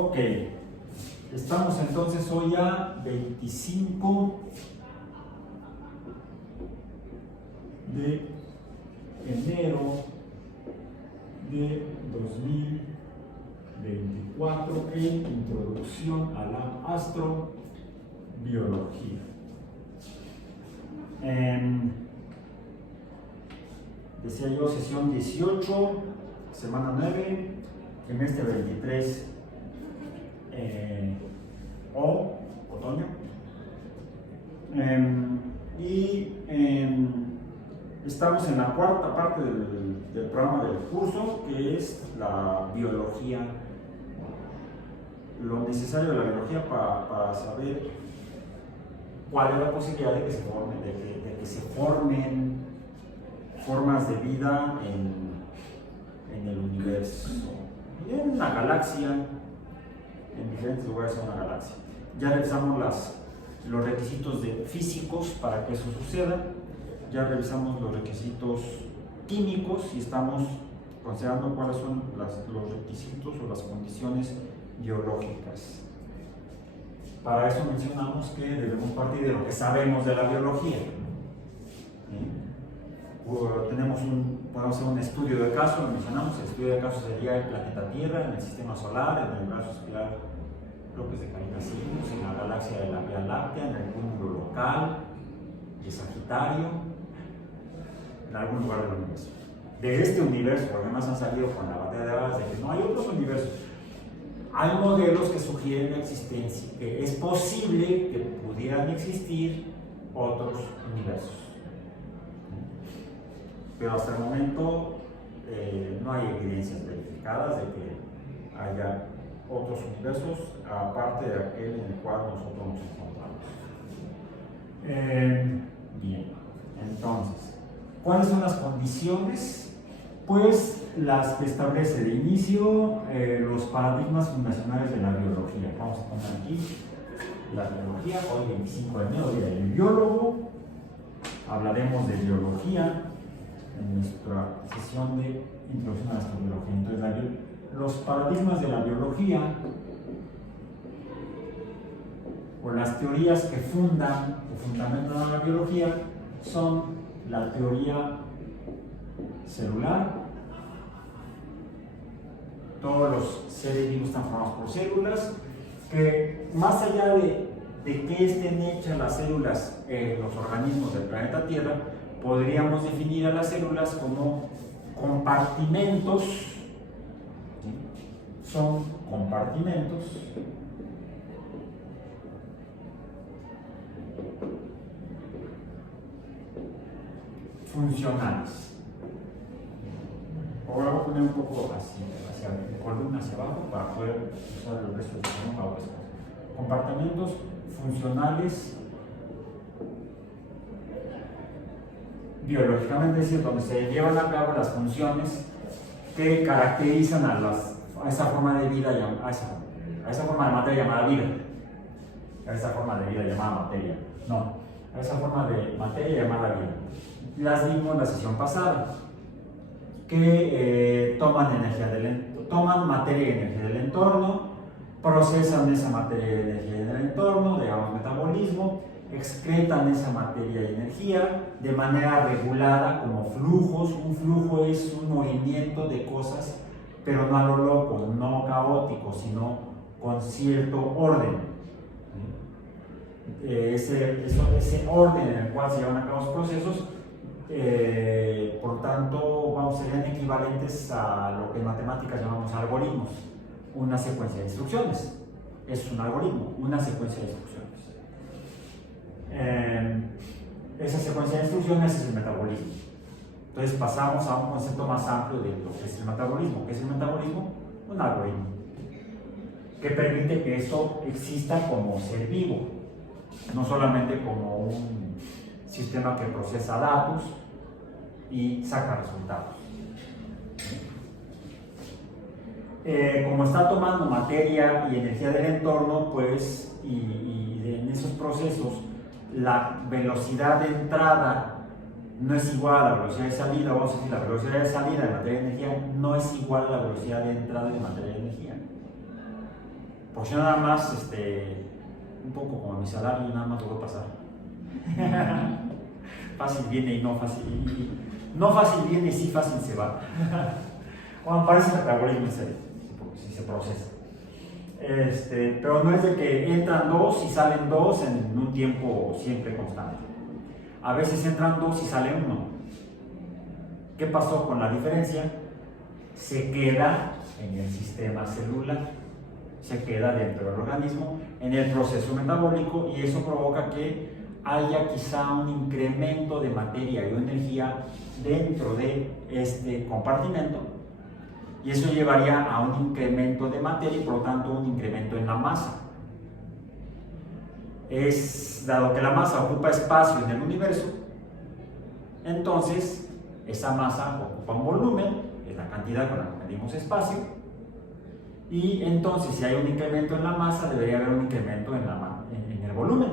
Ok, estamos entonces hoy a 25 de enero de 2024 en Introducción a la Astrobiología. Decía yo, sesión 18, semana 9, trimestre 23, otoño. Estamos en la cuarta parte del programa del curso, que es la biología, lo necesario de la biología para saber cuál es la posibilidad de que se formen, de que se formen formas de vida en el universo, en una galaxia, en diferentes lugares de una galaxia. Ya revisamos los requisitos físicos para que eso suceda, ya revisamos los requisitos químicos y estamos considerando cuáles son los requisitos o las condiciones biológicas. Para eso mencionamos que debemos partir de lo que sabemos de la biología. Podemos hacer un estudio de caso, lo mencionamos. El estudio de caso sería el planeta Tierra, en el sistema solar, en el universo estelar López de Canicasinos, en la galaxia de la Vía Láctea, en el cúmulo local de Sagitario, en algún lugar del universo. De este universo, porque además han salido con la batalla de balas de que no hay otros universos. Hay modelos que sugieren la existencia, que es posible que pudieran existir otros universos. Pero hasta el momento no hay evidencias verificadas de que haya otros universos aparte de aquel en el cual nosotros nos encontramos. Bien, entonces, ¿cuáles son las condiciones? Pues las que establece de inicio los paradigmas fundacionales de la biología. Vamos a poner aquí la biología, hoy 25 de enero, día del biólogo. Hablaremos de biología en nuestra sesión de introducción a la astrobiología. Entonces, los paradigmas de la biología o las teorías que fundamentan la biología son la teoría celular. Todos los seres vivos están formados por células, que más allá de qué estén hechas las células en los organismos del planeta Tierra, podríamos definir a las células como compartimentos. Son compartimentos funcionales. Ahora voy a poner un poco hacia columna hacia abajo para poder usar el resto del sistema para otras cosas. Compartimentos funcionales biológicamente, es decir, donde se llevan a cabo las funciones que caracterizan a esa forma de vida, a esa forma de materia llamada vida, a esa forma de vida llamada materia, no, a esa forma de materia llamada vida. Las vimos en la sesión pasada, que toman materia y energía del entorno, procesan esa materia y energía en el entorno, digamos metabolismo, excretan esa materia y energía de manera regulada como flujos. Un flujo es un movimiento de cosas, pero no a lo loco, no caótico, sino con cierto orden. Ese orden en el cual se llevan a cabo los procesos, por tanto, serían equivalentes a lo que en matemáticas llamamos algoritmos. Una secuencia de instrucciones es un algoritmo, una secuencia de instrucciones. Esa secuencia de instrucciones es el metabolismo. Entonces pasamos a un concepto más amplio de lo que es el metabolismo. ¿Qué es el metabolismo? Un algoritmo que permite que eso exista como ser vivo, no solamente como un sistema que procesa datos y saca resultados. Como está tomando materia y energía del entorno, pues, y en esos procesos la velocidad de entrada no es igual a la velocidad de salida, vamos a decir, la velocidad de salida de materia y energía no es igual a la velocidad de entrada de materia y energía. Porque yo nada más, un poco como mi salario, nada más lo voy a pasar. Fácil viene y no fácil. No fácil viene y sí fácil se va. Bueno, parece metabolismo en serio, si se procesa. Pero no es de que entran dos y salen dos en un tiempo siempre constante. A veces entran dos y sale uno. ¿Qué pasó con la diferencia? Se queda en el sistema celular, se queda dentro del organismo, en el proceso metabólico, y eso provoca que haya quizá un incremento de materia y de energía dentro de este compartimento, y eso llevaría a un incremento de materia y por lo tanto un incremento en la masa. Dado que la masa ocupa espacio en el universo, entonces esa masa ocupa un volumen, es la cantidad con la que medimos espacio, y entonces si hay un incremento en la masa debería haber un incremento en el volumen.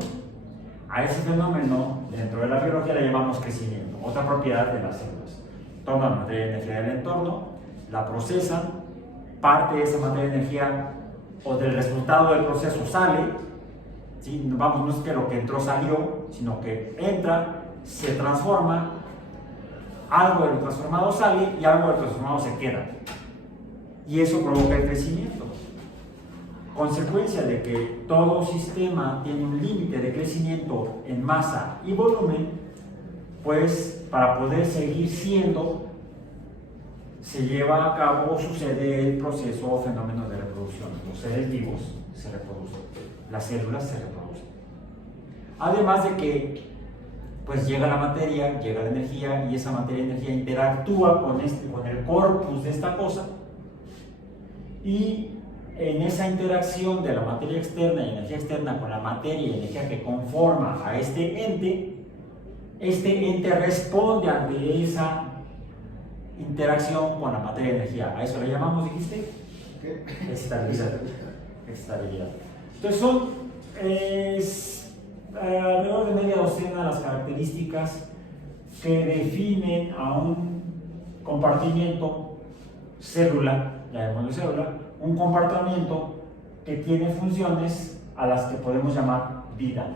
A ese fenómeno dentro de la biología le llamamos crecimiento, otra propiedad de las células. Toman materia y energía del entorno, la procesan, parte de esa materia y energía o del resultado del proceso sale, ¿sí? No es que lo que entró salió, sino que entra, se transforma, algo de lo transformado sale y algo de lo transformado se queda. Y eso provoca el crecimiento. Consecuencia de que todo sistema tiene un límite de crecimiento en masa y volumen, pues para poder seguir siendo, se lleva a cabo o sucede el proceso o fenómeno de reproducción. Los seres vivos se reproducen, las células se reproducen. Además de que pues llega la materia, llega la energía, y esa materia y energía interactúa con el corpus de esta cosa, y en esa interacción de la materia externa y energía externa con la materia y energía que conforma a este ente responde ante esa interacción con la materia y energía. ¿A eso le llamamos, dijiste? ¿Qué? Estabilidad. Entonces son alrededor de media docena las características que definen a un compartimiento celular, llamémoslo célula, un comportamiento que tiene funciones a las que podemos llamar vida.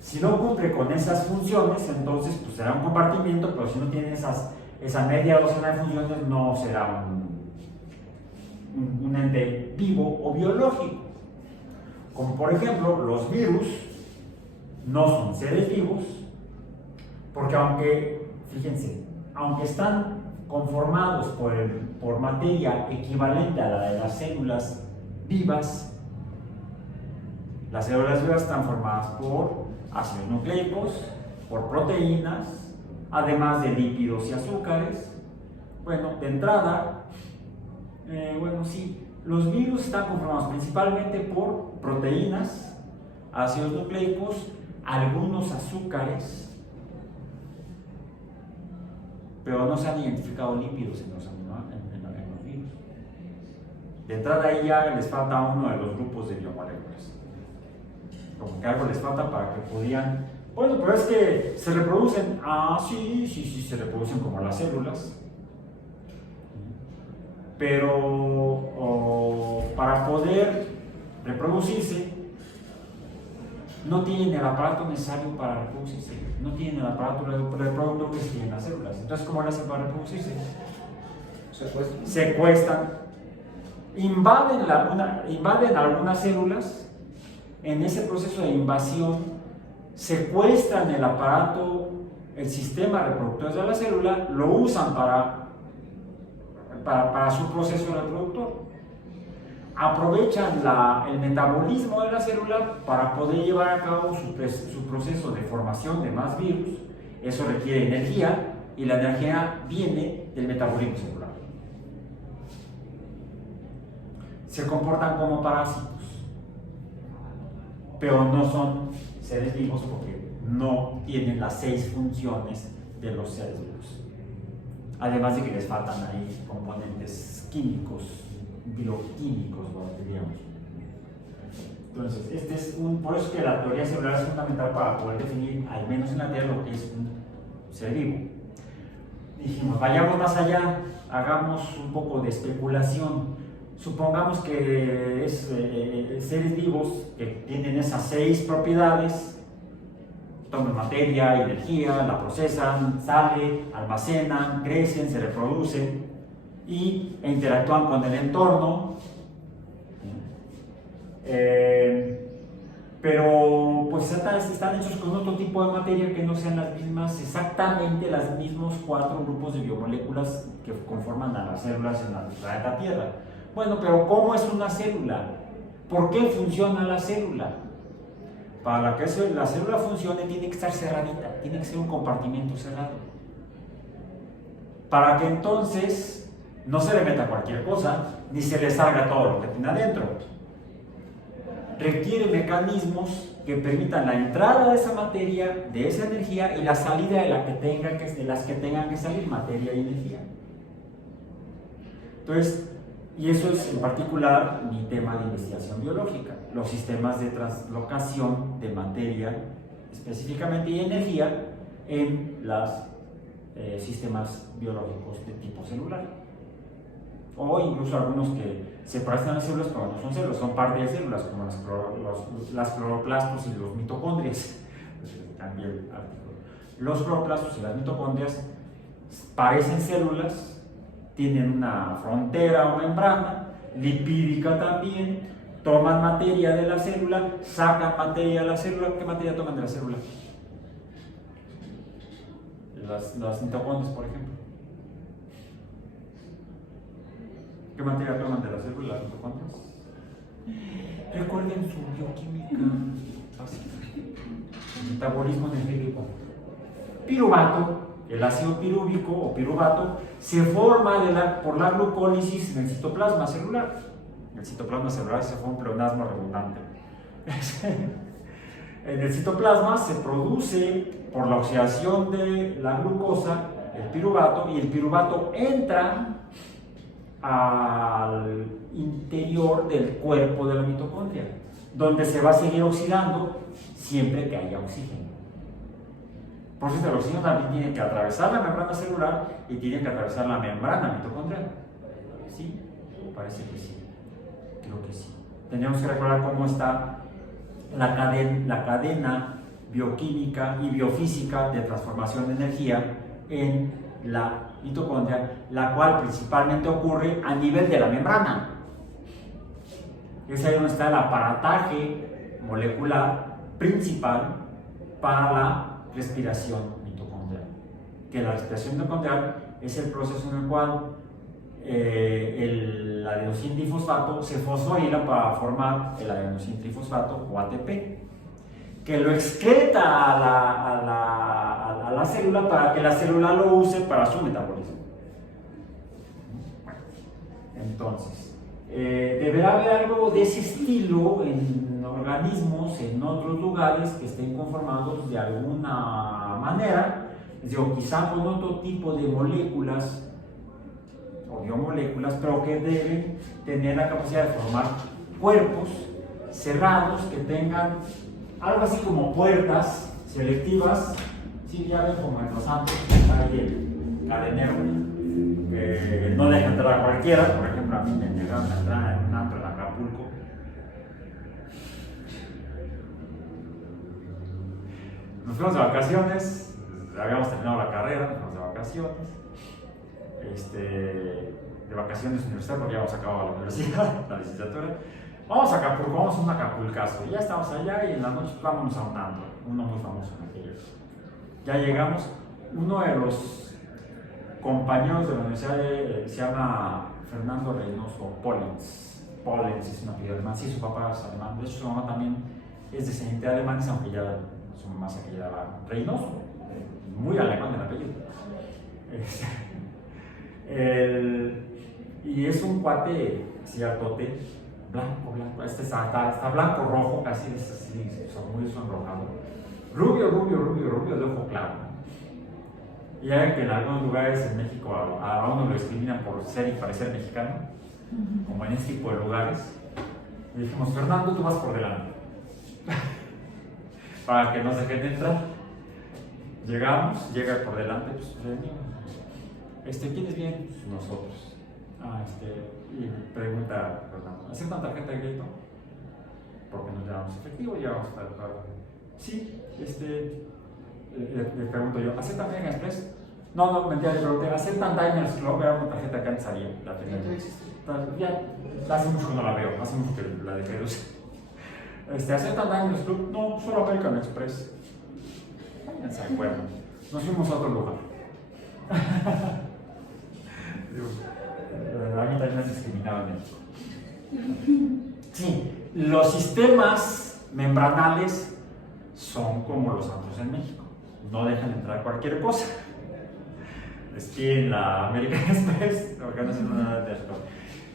Si no cumple con esas funciones, entonces pues será un compartimiento, pero si no tiene esa media docena de funciones, no será un ente vivo o biológico. Como por ejemplo, los virus no son seres vivos, porque aunque están conformados por materia equivalente a la de las células vivas, las células vivas están formadas por ácidos nucleicos, por proteínas, además de lípidos y azúcares. Bueno, de entrada, los virus están conformados principalmente por proteínas, ácidos nucleicos, algunos azúcares, pero no se han identificado lípidos en los virus. De entrada ahí ya les falta uno de los grupos de biomoléculas. Como que algo les falta para que pudieran... Bueno, pero es que se reproducen. Sí, se reproducen como las células. Pero para poder reproducirse, no tienen el aparato necesario para reproducirse, no tienen el aparato reproductor que tienen las células. Entonces, ¿cómo lo hacen para reproducirse? Secuestran, invaden algunas células. En ese proceso de invasión, secuestran el aparato, el sistema reproductor de la célula, lo usan para su proceso reproductor. Aprovechan el metabolismo de la célula para poder llevar a cabo su proceso de formación de más virus. Eso requiere energía, y la energía viene del metabolismo celular. Se comportan como parásitos, pero no son seres vivos porque no tienen las 6 funciones de los seres vivos. Además de que les faltan ahí componentes químicos, bioquímicos, diríamos. Entonces, por eso es que la teoría celular es fundamental para poder definir, al menos en la Tierra, lo que es un ser vivo. Dijimos, vayamos más allá, hagamos un poco de especulación. supongamos que es seres vivos que tienen esas 6 propiedades, toman materia, energía, la procesan, sale, almacenan, crecen, se reproducen e interactúan con el entorno. Pero pues están hechos con otro tipo de materia que no sean las mismas, exactamente los mismos 4 grupos de biomoléculas que conforman a las células en el planeta Tierra. Bueno, pero ¿cómo es una célula? ¿Por qué funciona la célula? Para que la célula funcione tiene que estar cerradita, tiene que ser un compartimento cerrado. Para que entonces no se le meta cualquier cosa, ni se le salga todo lo que tiene adentro. Requiere mecanismos que permitan la entrada de esa materia, de esa energía, y la salida de las que tengan que salir materia y energía. Entonces, y eso es en particular mi tema de investigación biológica, los sistemas de translocación de materia, específicamente y energía, en los sistemas biológicos de tipo celular. O incluso algunos que se parecen a las células, pero no son células, son parte de células, como las cloroplastos y los mitocondrias. También el artículo. Los cloroplastos y las mitocondrias parecen células, tienen una frontera o membrana, lipídica también, toman materia de la célula, sacan materia de la célula. ¿Qué materia toman de la célula? Las mitocondrias, por ejemplo. ¿Qué materia toman de la célula las mitocondrias? Recuerden su bioquímica básica. Metabolismo energético. Piruvato, el ácido pirúvico o piruvato, se forma por la glucólisis en el citoplasma celular. El citoplasma celular se forma un pleonasmo redundante. En el citoplasma se produce por la oxidación de la glucosa el piruvato, y el piruvato entra al interior del cuerpo de la mitocondria, donde se va a seguir oxidando siempre que haya oxígeno. Por eso el oxígeno también tiene que atravesar la membrana celular y tiene que atravesar la membrana mitocondrial. ¿Sí? Parece que sí. Creo que sí. Tenemos que recordar cómo está la cadena bioquímica y biofísica de transformación de energía en la mitocondria, la cual principalmente ocurre a nivel de la membrana. Es ahí donde está el aparataje molecular principal para la respiración mitocondrial. Que la respiración mitocondrial es el proceso en el cual el adenosín trifosfato se fosforila para formar el adenosín trifosfato o ATP, que lo excreta a la célula para que la célula lo use para su metabolismo. Entonces, deberá haber algo de ese estilo en organismos, en otros lugares que estén conformados de alguna manera, o quizá con otro tipo de moléculas o biomoléculas, pero que deben tener la capacidad de formar cuerpos cerrados que tengan algo así como puertas selectivas. Sí, ya ven como en los antros, hay el cadenero que no deja entrar a cualquiera. Por ejemplo, a mí me llegaron a entrar en un antro en Acapulco. Nos fuimos de vacaciones, habíamos terminado la carrera, nos fuimos de vacaciones. De vacaciones universitarias, porque ya hemos acabado la universidad, la licenciatura. Vamos a Acapulco, vamos a un Acapulcazo. Ya estamos allá y en la noche vámonos a un antro, uno muy famoso en aquellos. Ya llegamos, uno de los compañeros de la universidad se llama Fernando Reynoso Pollens. Pollens es un apellido alemán, sí, su papá es alemán. De hecho, su mamá también es descendiente de alemanes, aunque ya su mamá se apellidaba Reynoso, muy alemán el apellido. Y es un cuate ciertote, blanco, está blanco-rojo, casi es así, muy sonrojado. Rubio, de ojo claro. Y ya que en algunos lugares en México a uno lo discriminan por ser y parecer mexicano, como en este tipo de lugares. Y dijimos, Fernando, tú vas por delante, para que nos dejen entrar. Llegamos, llega por delante, pues venimos. ¿Quiénes vienen? Nosotros. Y me pregunta, Fernando, ¿aceptan tarjeta de crédito? Porque nos llevamos efectivo y llevamos tal. Sí, le pregunto yo, ¿aceptan American Express? No, mentira, le pregunté, ¿aceptan Diners Club? Era una tarjeta que antes salía, la tenía. Ya, hace mucho que no la veo, hace mucho que la dejé de usar. ¿Aceptan Diners Club? No, solo American Express. Ya se acuerdan. Nos fuimos a otro lugar. A mí también me discriminaban en México. Sí, los sistemas membranales son como los antros en México. No dejan entrar cualquier cosa. Les piden la American Express, porque no hacen nada de esto.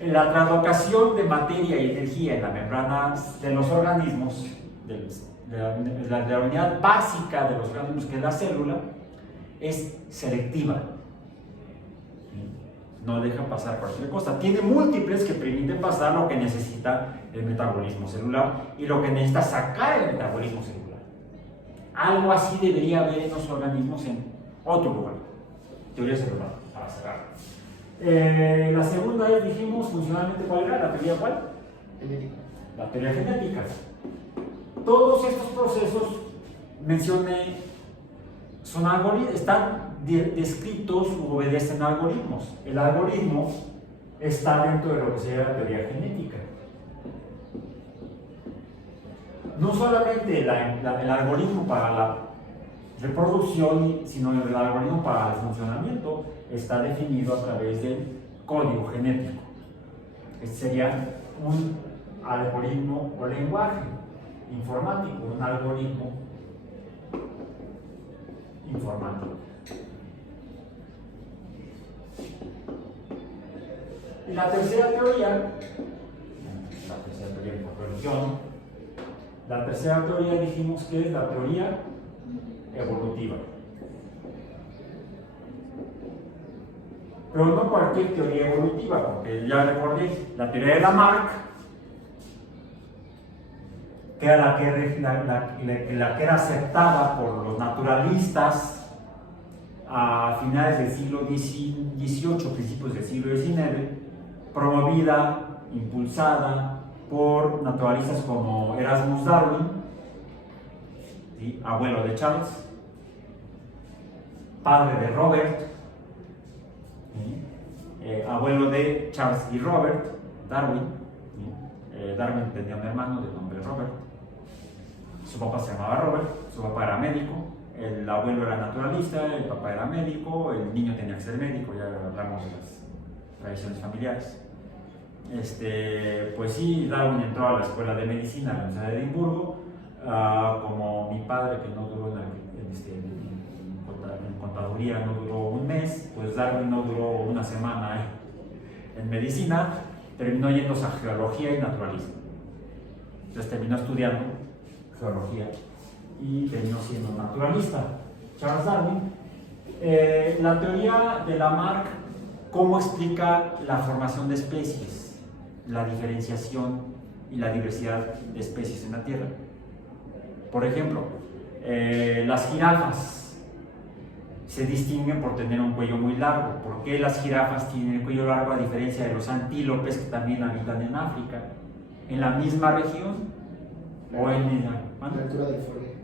La translocación de materia y energía en la membrana de los organismos, de la unidad básica de los organismos, que es la célula, es selectiva. No deja pasar cualquier cosa. Tiene múltiples que permiten pasar lo que necesita el metabolismo celular y lo que necesita sacar el metabolismo celular. Algo así debería haber en los organismos en otro lugar. Teoría celular, para cerrar. La segunda es, dijimos, funcionalmente, ¿cuál era? ¿La teoría cuál? Genética. La teoría genética. Todos estos procesos, mencioné, son algoritmos, están descritos u obedecen a algoritmos. El algoritmo está dentro de lo que se llama la teoría genética. No solamente el algoritmo para la reproducción, sino el algoritmo para el funcionamiento está definido a través del código genético. Este sería un algoritmo o lenguaje informático, un algoritmo informático. Y la tercera teoría por religión, la tercera teoría dijimos que es la teoría evolutiva. Pero no cualquier teoría evolutiva, porque ya recordé la teoría de Lamarck, que era la que era aceptada por los naturalistas a finales del siglo XVIII, principios del siglo XIX, promovida, impulsada por naturalistas como Erasmus Darwin, ¿sí? Abuelo de Charles, padre de Robert, ¿sí? Abuelo de Charles y Robert, Darwin. ¿Sí? Darwin tenía un hermano de nombre Robert. Su papá se llamaba Robert, su papá era médico, el abuelo era naturalista, el papá era médico, el niño tenía que ser médico, ya hablamos de las tradiciones familiares. Pues sí, Darwin entró a la escuela de medicina en la Universidad de Edimburgo, como mi padre, que no duró en contaduría, no duró un mes, pues Darwin no duró una semana en medicina, terminó yéndose a geología y naturalismo. Entonces terminó estudiando geología y terminó siendo naturalista. Charles Darwin. La teoría de Lamarck, ¿cómo explica la formación de especies, la diferenciación y la diversidad de especies en la Tierra? Por ejemplo, las jirafas se distinguen por tener un cuello muy largo. ¿Por qué las jirafas tienen el cuello largo a diferencia de los antílopes que también habitan en África? ¿En la misma región? ¿O en la altura del follaje?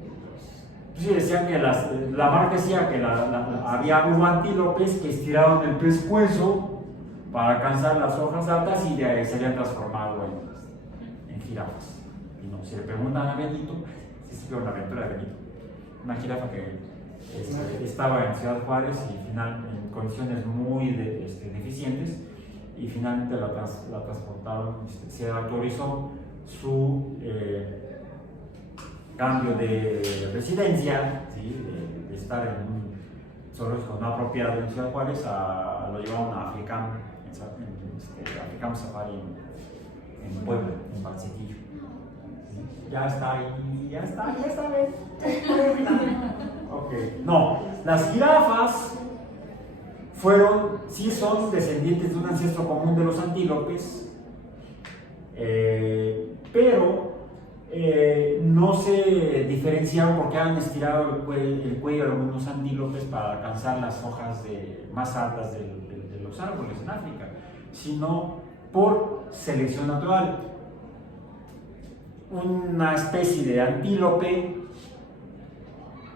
Sí, decían que Lamarck decía que había unos antílopes que estiraron el pescuezo para alcanzar las hojas altas y de ahí se habían transformado en jirafas. Y no, si le preguntan a Benito, si fue una aventura de Benito, una jirafa que estaba en Ciudad Juárez y en condiciones muy deficientes, y finalmente la transportaron, se autorizó su cambio de residencia, ¿sí? de estar en un zoológico no apropiado en Ciudad Juárez, lo llevaron a Africam Safari en Puebla, en Valsequillo. Ya está ahí, ya está bien. Ok, no, las jirafas sí son descendientes de un ancestro común de los antílopes, pero no se diferenciaron porque han estirado el cuello de algunos antílopes para alcanzar las hojas más altas de los árboles en África, sino por selección natural. Una especie de antílope,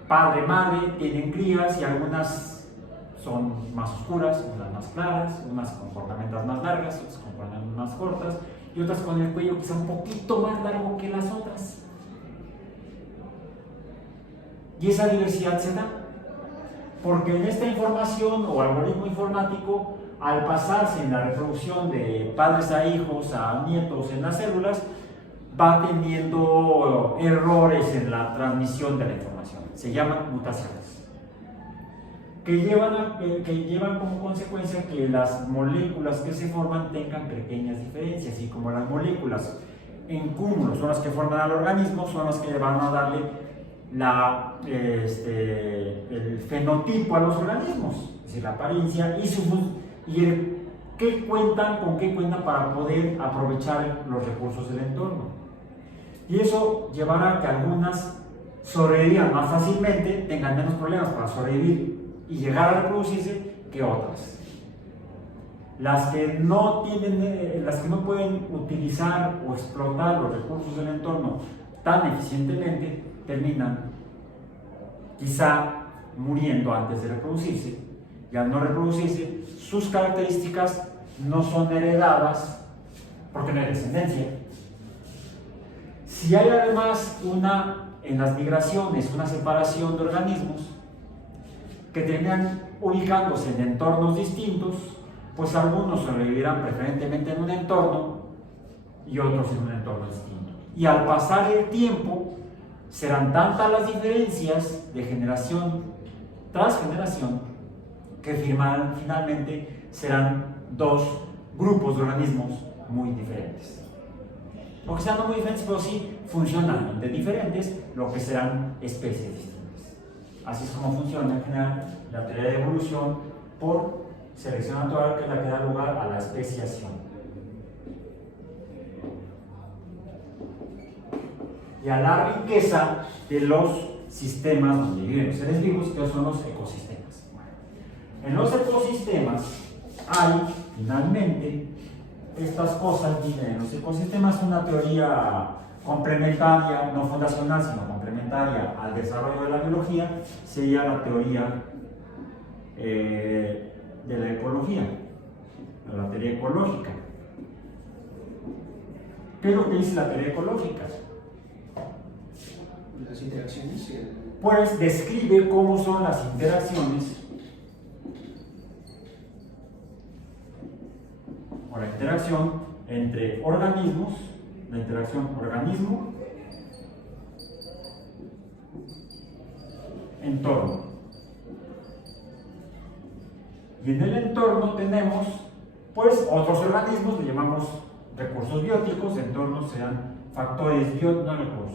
padre-madre, tienen crías y algunas son más oscuras, unas más claras, unas con cornamentas más largas, otras con cornamentas más cortas y otras con el cuello quizá un poquito más largo que las otras. Y esa diversidad se da porque en esta información o algoritmo informático, al pasarse en la reproducción de padres a hijos, a nietos en las células, va teniendo errores en la transmisión de la información. Se llaman mutaciones, que llevan como consecuencia que las moléculas que se forman tengan pequeñas diferencias, y como las moléculas en cúmulo son las que forman al organismo, son las que van a darle el fenotipo a los organismos, es decir, la apariencia y con qué cuentan para poder aprovechar los recursos del entorno. Y eso llevará a que algunas sobrevivan más fácilmente, tengan menos problemas para sobrevivir y llegar a reproducirse que otras. Las que no pueden utilizar o explotar los recursos del entorno tan eficientemente terminan quizá muriendo antes de reproducirse, y al no reproducirse sus características no son heredadas porque no hay descendencia. Si hay además en las migraciones una separación de organismos que terminan ubicándose en entornos distintos, pues algunos sobrevivirán preferentemente en un entorno y otros en un entorno distinto. Y al pasar el tiempo, serán tantas las diferencias de generación tras generación que finalmente serán dos grupos de organismos muy diferentes. O que sean no muy diferentes, pero sí funcionalmente diferentes, lo que serán especies distintas. Así es como funciona en general la teoría de evolución por selección natural, que es la que da lugar a la especiación. Y a la riqueza de los sistemas donde viven los seres vivos, que son los ecosistemas. En los ecosistemas hay, finalmente, estas cosas. En los ecosistemas, una teoría complementaria, no fundacional, sino complementaria al desarrollo de la biología, sería la teoría de la ecología, la teoría ecológica. ¿Qué es lo que dice la teoría ecológica? Las interacciones. Pues describe cómo son las interacciones o la interacción entre organismos, la interacción organismo-entorno. Y en el entorno tenemos pues otros organismos, le llamamos recursos bióticos, entornos serán factores bióticos,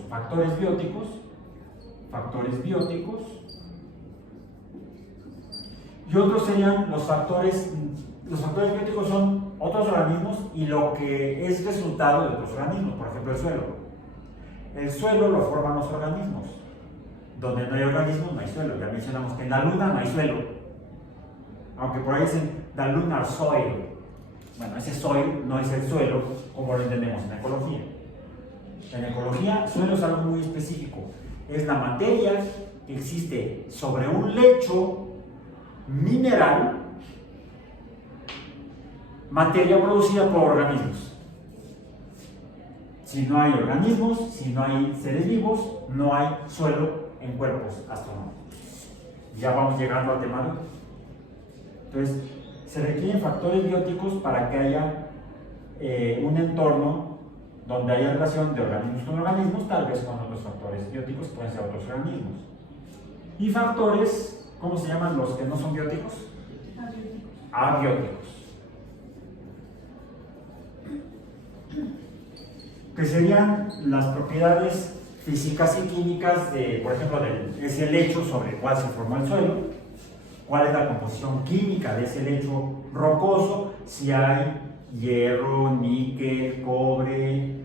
y otros serían los factores bióticos son otros organismos y lo que es resultado de otros organismos, por ejemplo el suelo. El suelo lo forman los organismos. Donde no hay organismos no hay suelo. Ya mencionamos que en la luna no hay suelo, aunque por ahí dicen the lunar soil. Bueno, ese soil no es el suelo como lo entendemos en ecología. En ecología, suelo es algo muy específico. Es la materia que existe sobre un lecho mineral, materia producida por organismos. Si no hay organismos, si no hay seres vivos, no hay suelo en cuerpos astronómicos. Ya vamos llegando al tema de hoy. Entonces, se requieren factores bióticos para que haya un entorno donde haya relación de organismos con organismos, tal vez con otros factores bióticos, pueden ser otros organismos. Y factores, ¿cómo se llaman los que no son bióticos? Abióticos. Que serían las propiedades físicas y químicas de, por ejemplo, de ese lecho sobre el cual se formó el suelo, cuál es la composición química de ese lecho rocoso, si hay hierro, níquel, cobre,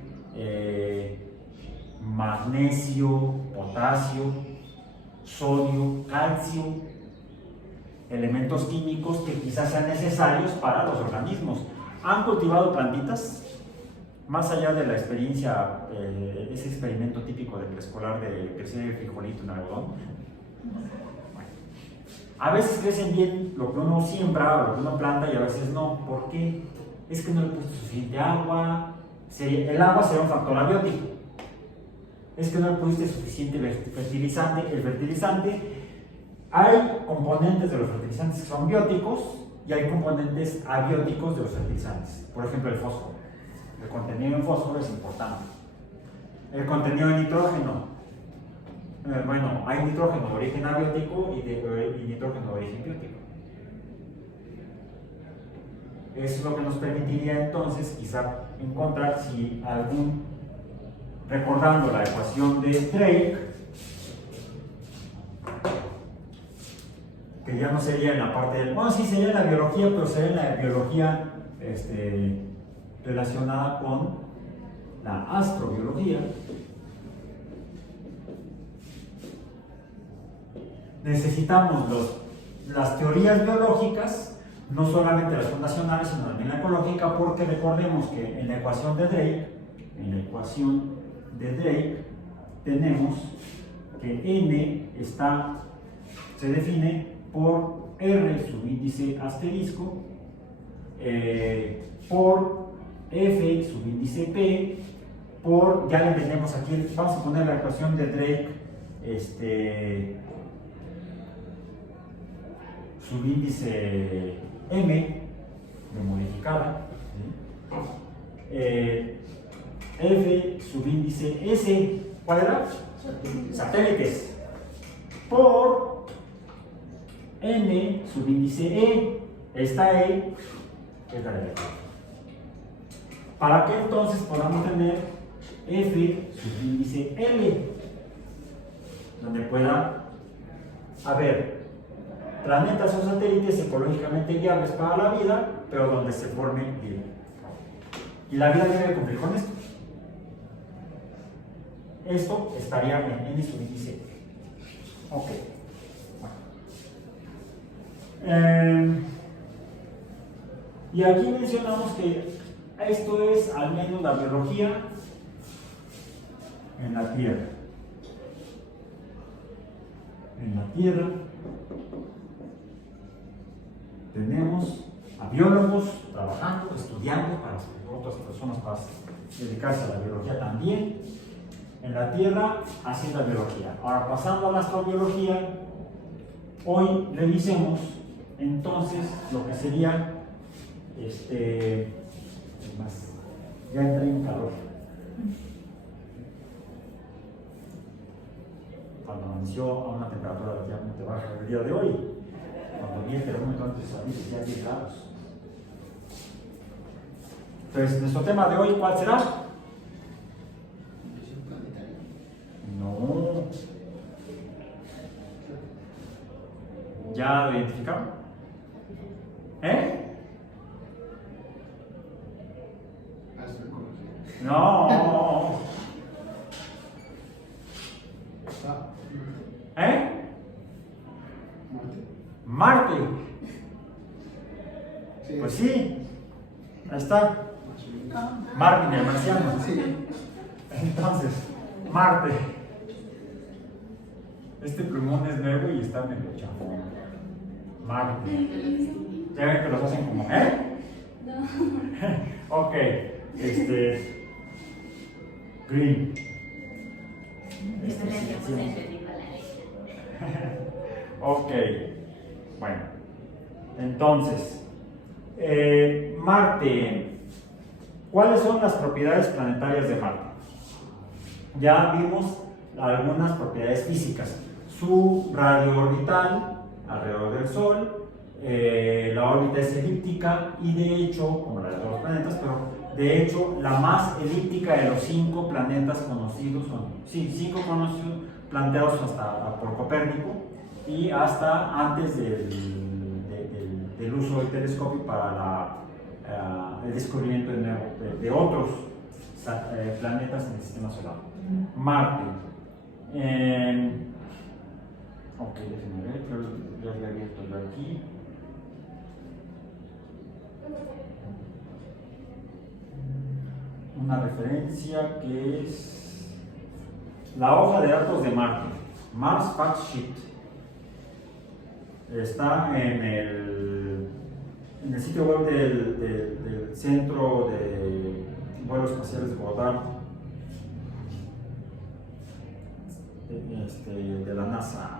magnesio, potasio, sodio, calcio, elementos químicos que quizás sean necesarios para los organismos. ¿Han cultivado plantitas? Más allá de la experiencia, ese experimento típico de preescolar de crecer el frijolito en algodón. Bueno, a veces crecen bien lo que uno siembra o lo que uno planta y a veces no. ¿Por qué? Es que no le puse suficiente agua. El agua sería un factor abiótico. Es que no le pusiste suficiente fertilizante. El fertilizante, hay componentes de los fertilizantes que son bióticos y hay componentes abióticos de los fertilizantes. Por ejemplo, el fósforo. El contenido en fósforo es importante. El contenido de nitrógeno. Bueno, hay nitrógeno de origen abiótico y nitrógeno de origen biótico. Eso es lo que nos permitiría entonces quizá encontrar si recordando la ecuación de Drake, que ya no sería en la parte del, bueno, sí sería en la biología, pero sería en la biología relacionada con la astrobiología. Necesitamos las teorías biológicas, no solamente las fundacionales, sino también la ecológica, porque recordemos que en la ecuación de Drake, tenemos que n se define por r subíndice asterisco por f subíndice p ya le tenemos aquí, vamos a poner la ecuación de Drake subíndice m de modificada, f subíndice s, ¿cuál era? Satélites, por n subíndice e, esta e es la de aquí. Para que entonces podamos tener f subíndice l, donde pueda haber planetas o satélites ecológicamente viables para la vida, pero donde se forme vida. Y la vida debe cumplir con esto. Esto estaría en n subíndice. Ok. Bueno. Y aquí mencionamos que esto es al menos la biología en la Tierra. En la Tierra tenemos a biólogos trabajando, estudiando para otras personas para dedicarse a la biología también. En la Tierra haciendo la biología. Ahora, pasando a la astrobiología, hoy revisemos entonces lo que sería ya entré en calor. Cuando amaneció a una temperatura relativamente baja el día de hoy, cuando vi el termómetro antes de salir decía 10 grados. Entonces, nuestro tema de hoy, ¿cuál será? No. ¿Ya lo identificaron? No. Marte. Pues sí. Ahí está. Marvin, el marciano. Entonces, Marte. Este plumón es nuevo y está medio chafón. Marte. Ya ven que los hacen como, No. Ok. Green. Ok. Bueno. Entonces, Marte. ¿Cuáles son las propiedades planetarias de Marte? Ya vimos algunas propiedades físicas. Su radio orbital alrededor del Sol, la órbita es elíptica y de hecho, como la de todos los planetas, pero de hecho la más elíptica de los 5 planetas conocidos son, 5 conocidos planteados hasta por Copérnico y hasta antes del uso del telescopio para el descubrimiento de otros planetas en el sistema solar. Marte. Ok, déjenme ver, yo había abierto yo aquí. una referencia que es la hoja de datos de Marte, Mars Fact Sheet. Está en el sitio web del Centro de Vuelos Espaciales Goddard, de la NASA.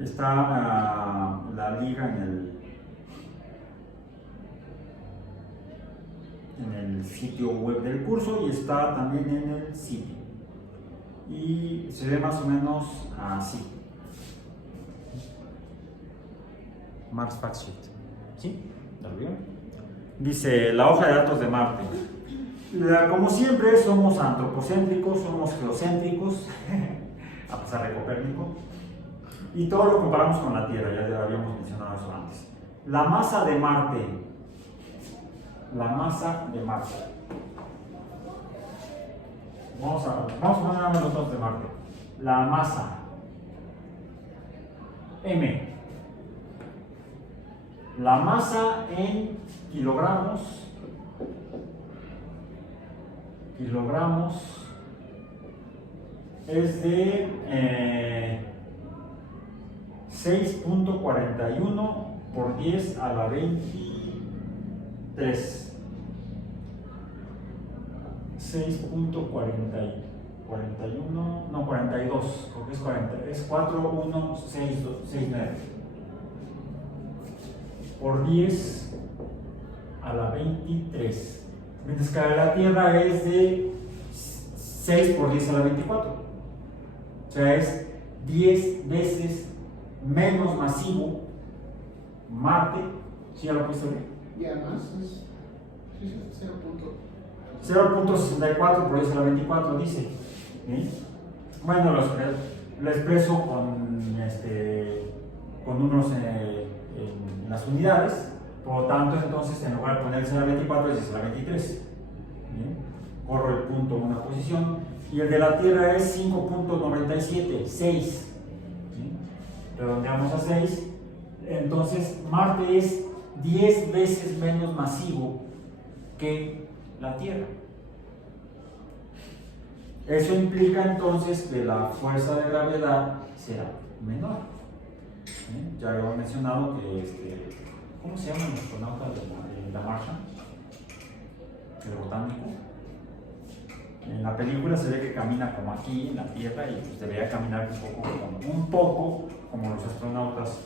Está la liga en el sitio web del curso y está también en el sitio. Y se ve más o menos así. Mars Fact Sheet. ¿Sí? ¿Lo vieron? Dice la hoja de datos de Marte. Como siempre, somos antropocéntricos, somos geocéntricos, a pesar de Copérnico, y todo lo comparamos con la Tierra, ya habíamos mencionado eso antes. La masa de Marte. Vamos a poner los datos de Marte. La masa M. La masa en kilogramos es de 6.41 por 10 a la 23. 42, porque es 40, es 41669 por 10 a la 23. Mientras que la Tierra es de 6 por 10 a la 24. O sea, es 10 veces menos masivo Marte. ¿Sí ya lo pudiste ver? Y además es 0.64 por 10 a la 24 dice. ¿Sí? Bueno, lo expreso con unos en las unidades. Por lo tanto, entonces, en lugar de poner 10 a la 24, es 10 a la 23. ¿Sí? Corro el punto en una posición. Y el de la Tierra es 5.97, 6. ¿Sí? Redondeamos a 6. Entonces, Marte es 10 veces menos masivo que la Tierra. Eso implica entonces que la fuerza de gravedad será menor. ¿Sí? Ya habíamos mencionado que ¿cómo se llama el astronauta de la Martian? El botánico. En la película se ve que camina como aquí en la Tierra y pues debería caminar un poco como los astronautas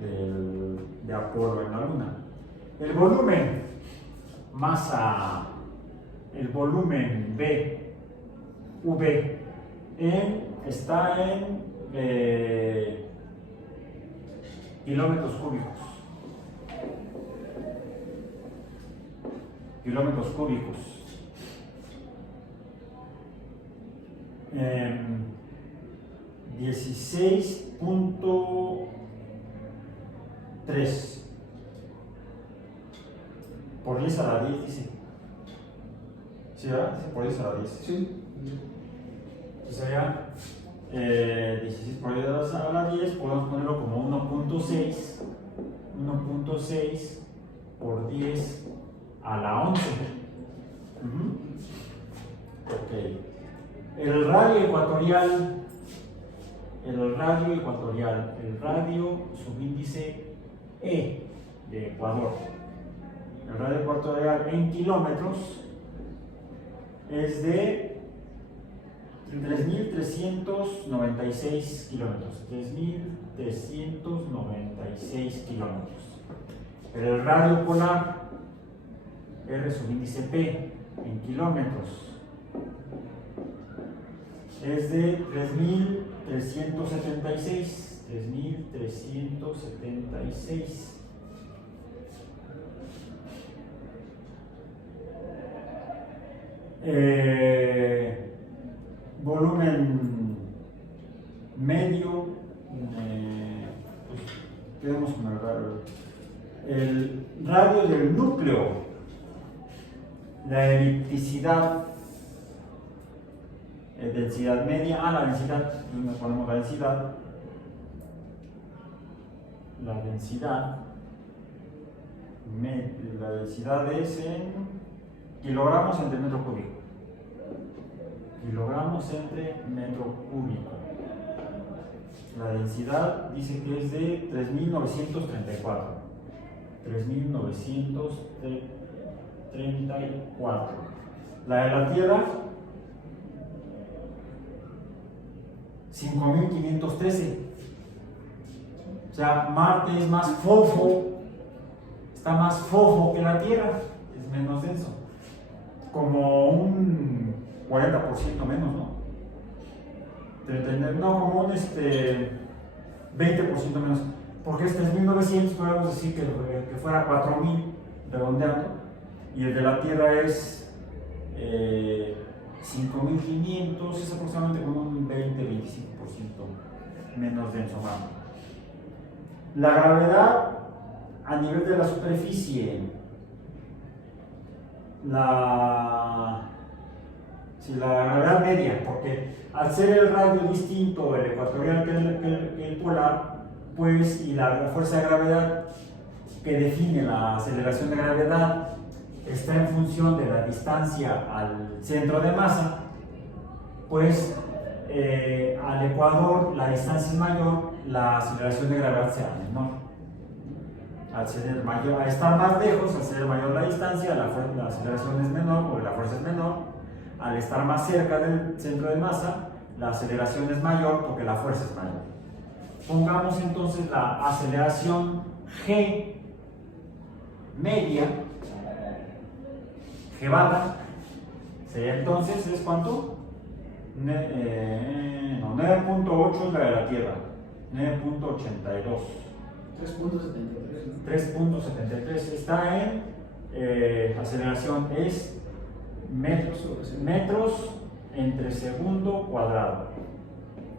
de Apolo en la Luna. El volumen el volumen V está en kilómetros cúbicos. Kilómetros cúbicos. 16.3 por 10 a la 10 dice. ¿Sí, verdad? Dice por 10 a la 10. Sí. Entonces sería 16 por 10 a la 10, podemos ponerlo como 1.6 por 10 a la 11. Ok. El radio subíndice E de Ecuador. El radio ecuatorial en kilómetros es de 3.396 kilómetros. 3.396 kilómetros. Pero el radio polar, R subíndice P en kilómetros, es de 3.376. 3.376. Volumen medio, pues quedamos con el radio del núcleo, la elipticidad, densidad media, la densidad, nos ponemos la densidad es en kilogramos entre metro cúbico. Kilogramos entre metro cúbico. La densidad dice que es de 3.934. 3.934. La de la Tierra, 5.513. O sea, Marte es más fofo, está más fofo que la Tierra, es menos denso. Como un 40% menos, ¿no? No, como un 20% menos. Porque es 3.900, podemos decir que fuera 4.000, redondeando. Y el de la Tierra es 5.500, es aproximadamente como un 20-25% menos denso Marte. La gravedad a nivel de la superficie, la gravedad media, porque al ser el radio distinto, el ecuatorial que el polar, pues, y la fuerza de gravedad que define la aceleración de gravedad está en función de la distancia al centro de masa, pues al ecuador la distancia es mayor, la aceleración de gravedad será menor. Al estar más lejos, al ser mayor la distancia, la aceleración es menor, porque la fuerza es menor. Al estar más cerca del centro de masa, la aceleración es mayor, porque la fuerza es mayor. Pongamos entonces la aceleración G media, G barra, sería entonces, ¿es cuánto? 9.8 es la de la Tierra, 9.82. 3.73 está en aceleración, es metros entre segundo cuadrado,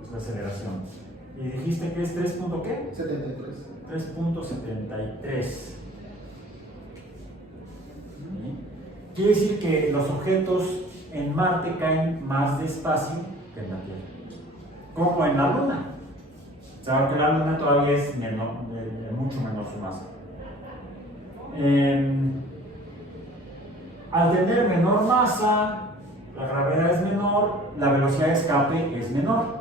es la aceleración. Y dijiste que es 3. ¿Qué? 3.73. Quiere decir que los objetos en Marte caen más despacio que en la Tierra, como en la Luna. Sabes que la Luna todavía es mucho menor su masa. Al tener menor masa, la gravedad es menor, la velocidad de escape es menor.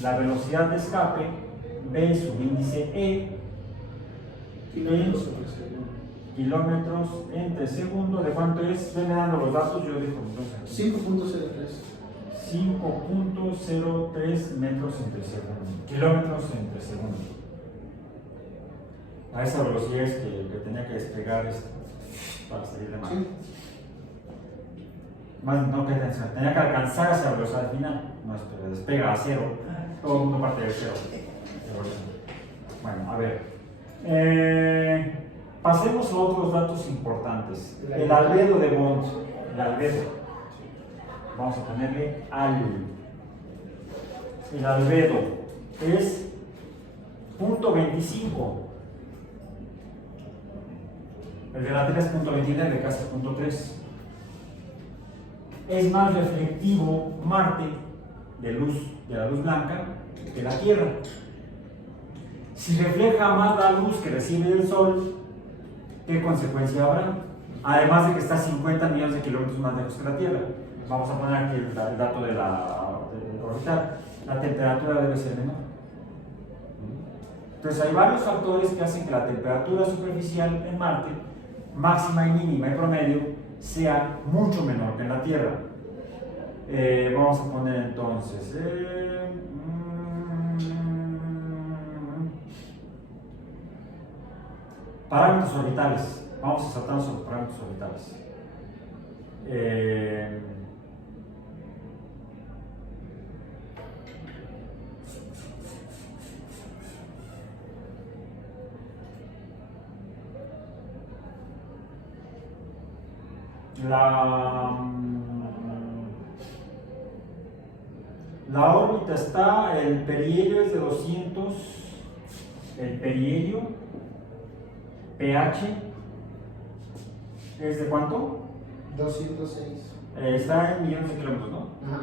La velocidad de escape, B subíndice E, kilómetros entre segundo. ¿De cuánto es? Venme dando los datos, yo digo 5.03 metros entre segundo, kilómetros entre segundo. A esa velocidad es que tenía que despegar para salir de Marte. Sí. Más no que tenía que alcanzar esa velocidad al final, no despega a cero, todo el mundo parte de cero. Bueno, a ver. Pasemos a otros datos importantes. El albedo de Bond, el albedo. Vamos a ponerle al. El albedo es 0.25. El de la Tierra es 0.29, casi 0.3. Es más reflectivo Marte de la luz blanca que la Tierra. Si refleja más la luz que recibe el Sol, ¿qué consecuencia habrá? Además de que está 50 millones de kilómetros más lejos que la Tierra. Vamos a poner aquí el dato de orbital. La temperatura debe ser menor. Entonces hay varios factores que hacen que la temperatura superficial en Marte, máxima y mínima y promedio, sea mucho menor que en la Tierra. Vamos a poner entonces parámetros orbitales. Vamos a saltarnos a los parámetros orbitales. La órbita está, el perihelio es de 200, el perihelio, pH, ¿es de cuánto? 206. Está en millones de kilómetros, ¿no? Ajá.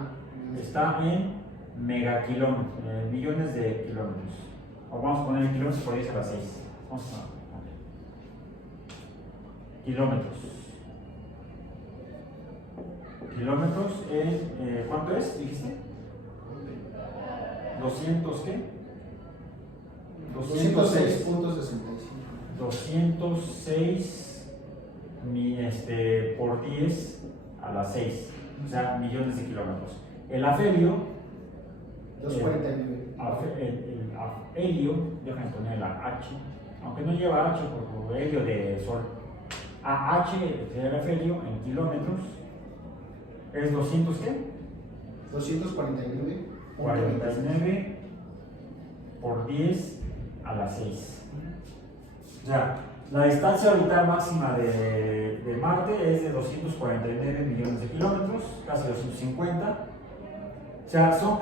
Está en megakilómetros, millones de kilómetros. O vamos a poner en kilómetros por 10 a la 6. Vamos a poner kilómetros. kilómetros en, ¿cuánto es? ¿Dijiste? 200, ¿qué? 206.65. 206 por 10 a la 6, o sea, millones de kilómetros. El afelio, 249. el helio, déjame poner la H, aunque no lleva H por helio de sol. AH, el afelio en kilómetros, es 200, ¿qué? 249. 49 por 10 a la 6. O sea, la distancia orbital máxima de Marte es de 249 millones de kilómetros, casi 250. O sea, son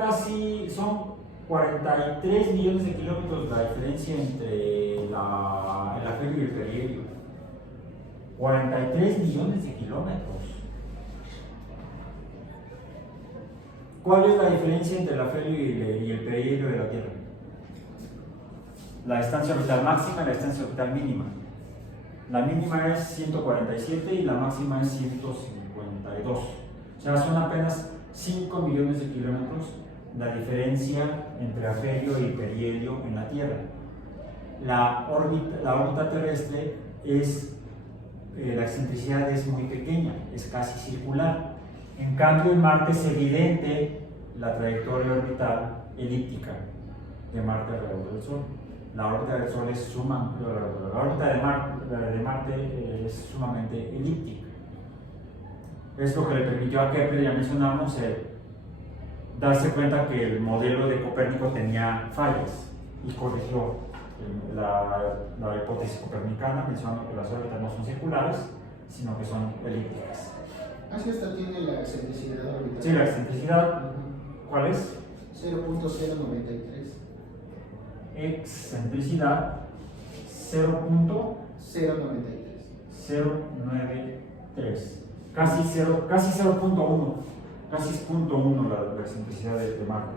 43 millones de kilómetros la diferencia entre el afelio y el perihelio. 43 millones de kilómetros. ¿Cuál es la diferencia entre el afelio y el perihelio de la Tierra? La distancia orbital máxima y la distancia orbital mínima. La mínima es 147 y la máxima es 152. O sea, son apenas 5 millones de kilómetros la diferencia entre afelio y perihelio en la Tierra. La órbita terrestre la excentricidad es muy pequeña, es casi circular. En cambio, en Marte es evidente la trayectoria orbital elíptica de Marte alrededor del Sol. La órbita del Sol la órbita de Marte es sumamente elíptica. Es lo que le permitió a Kepler, ya mencionamos, darse cuenta que el modelo de Copérnico tenía fallas y corrigió la hipótesis copernicana, mencionando que las órbitas no son circulares, sino que son elípticas. Así esta tiene la excentricidad orbital. Sí, la excentricidad, ¿cuál es? 0.093. Excentricidad 0.093. Casi 0.1. Casi es 0.1 la excentricidad de Marte.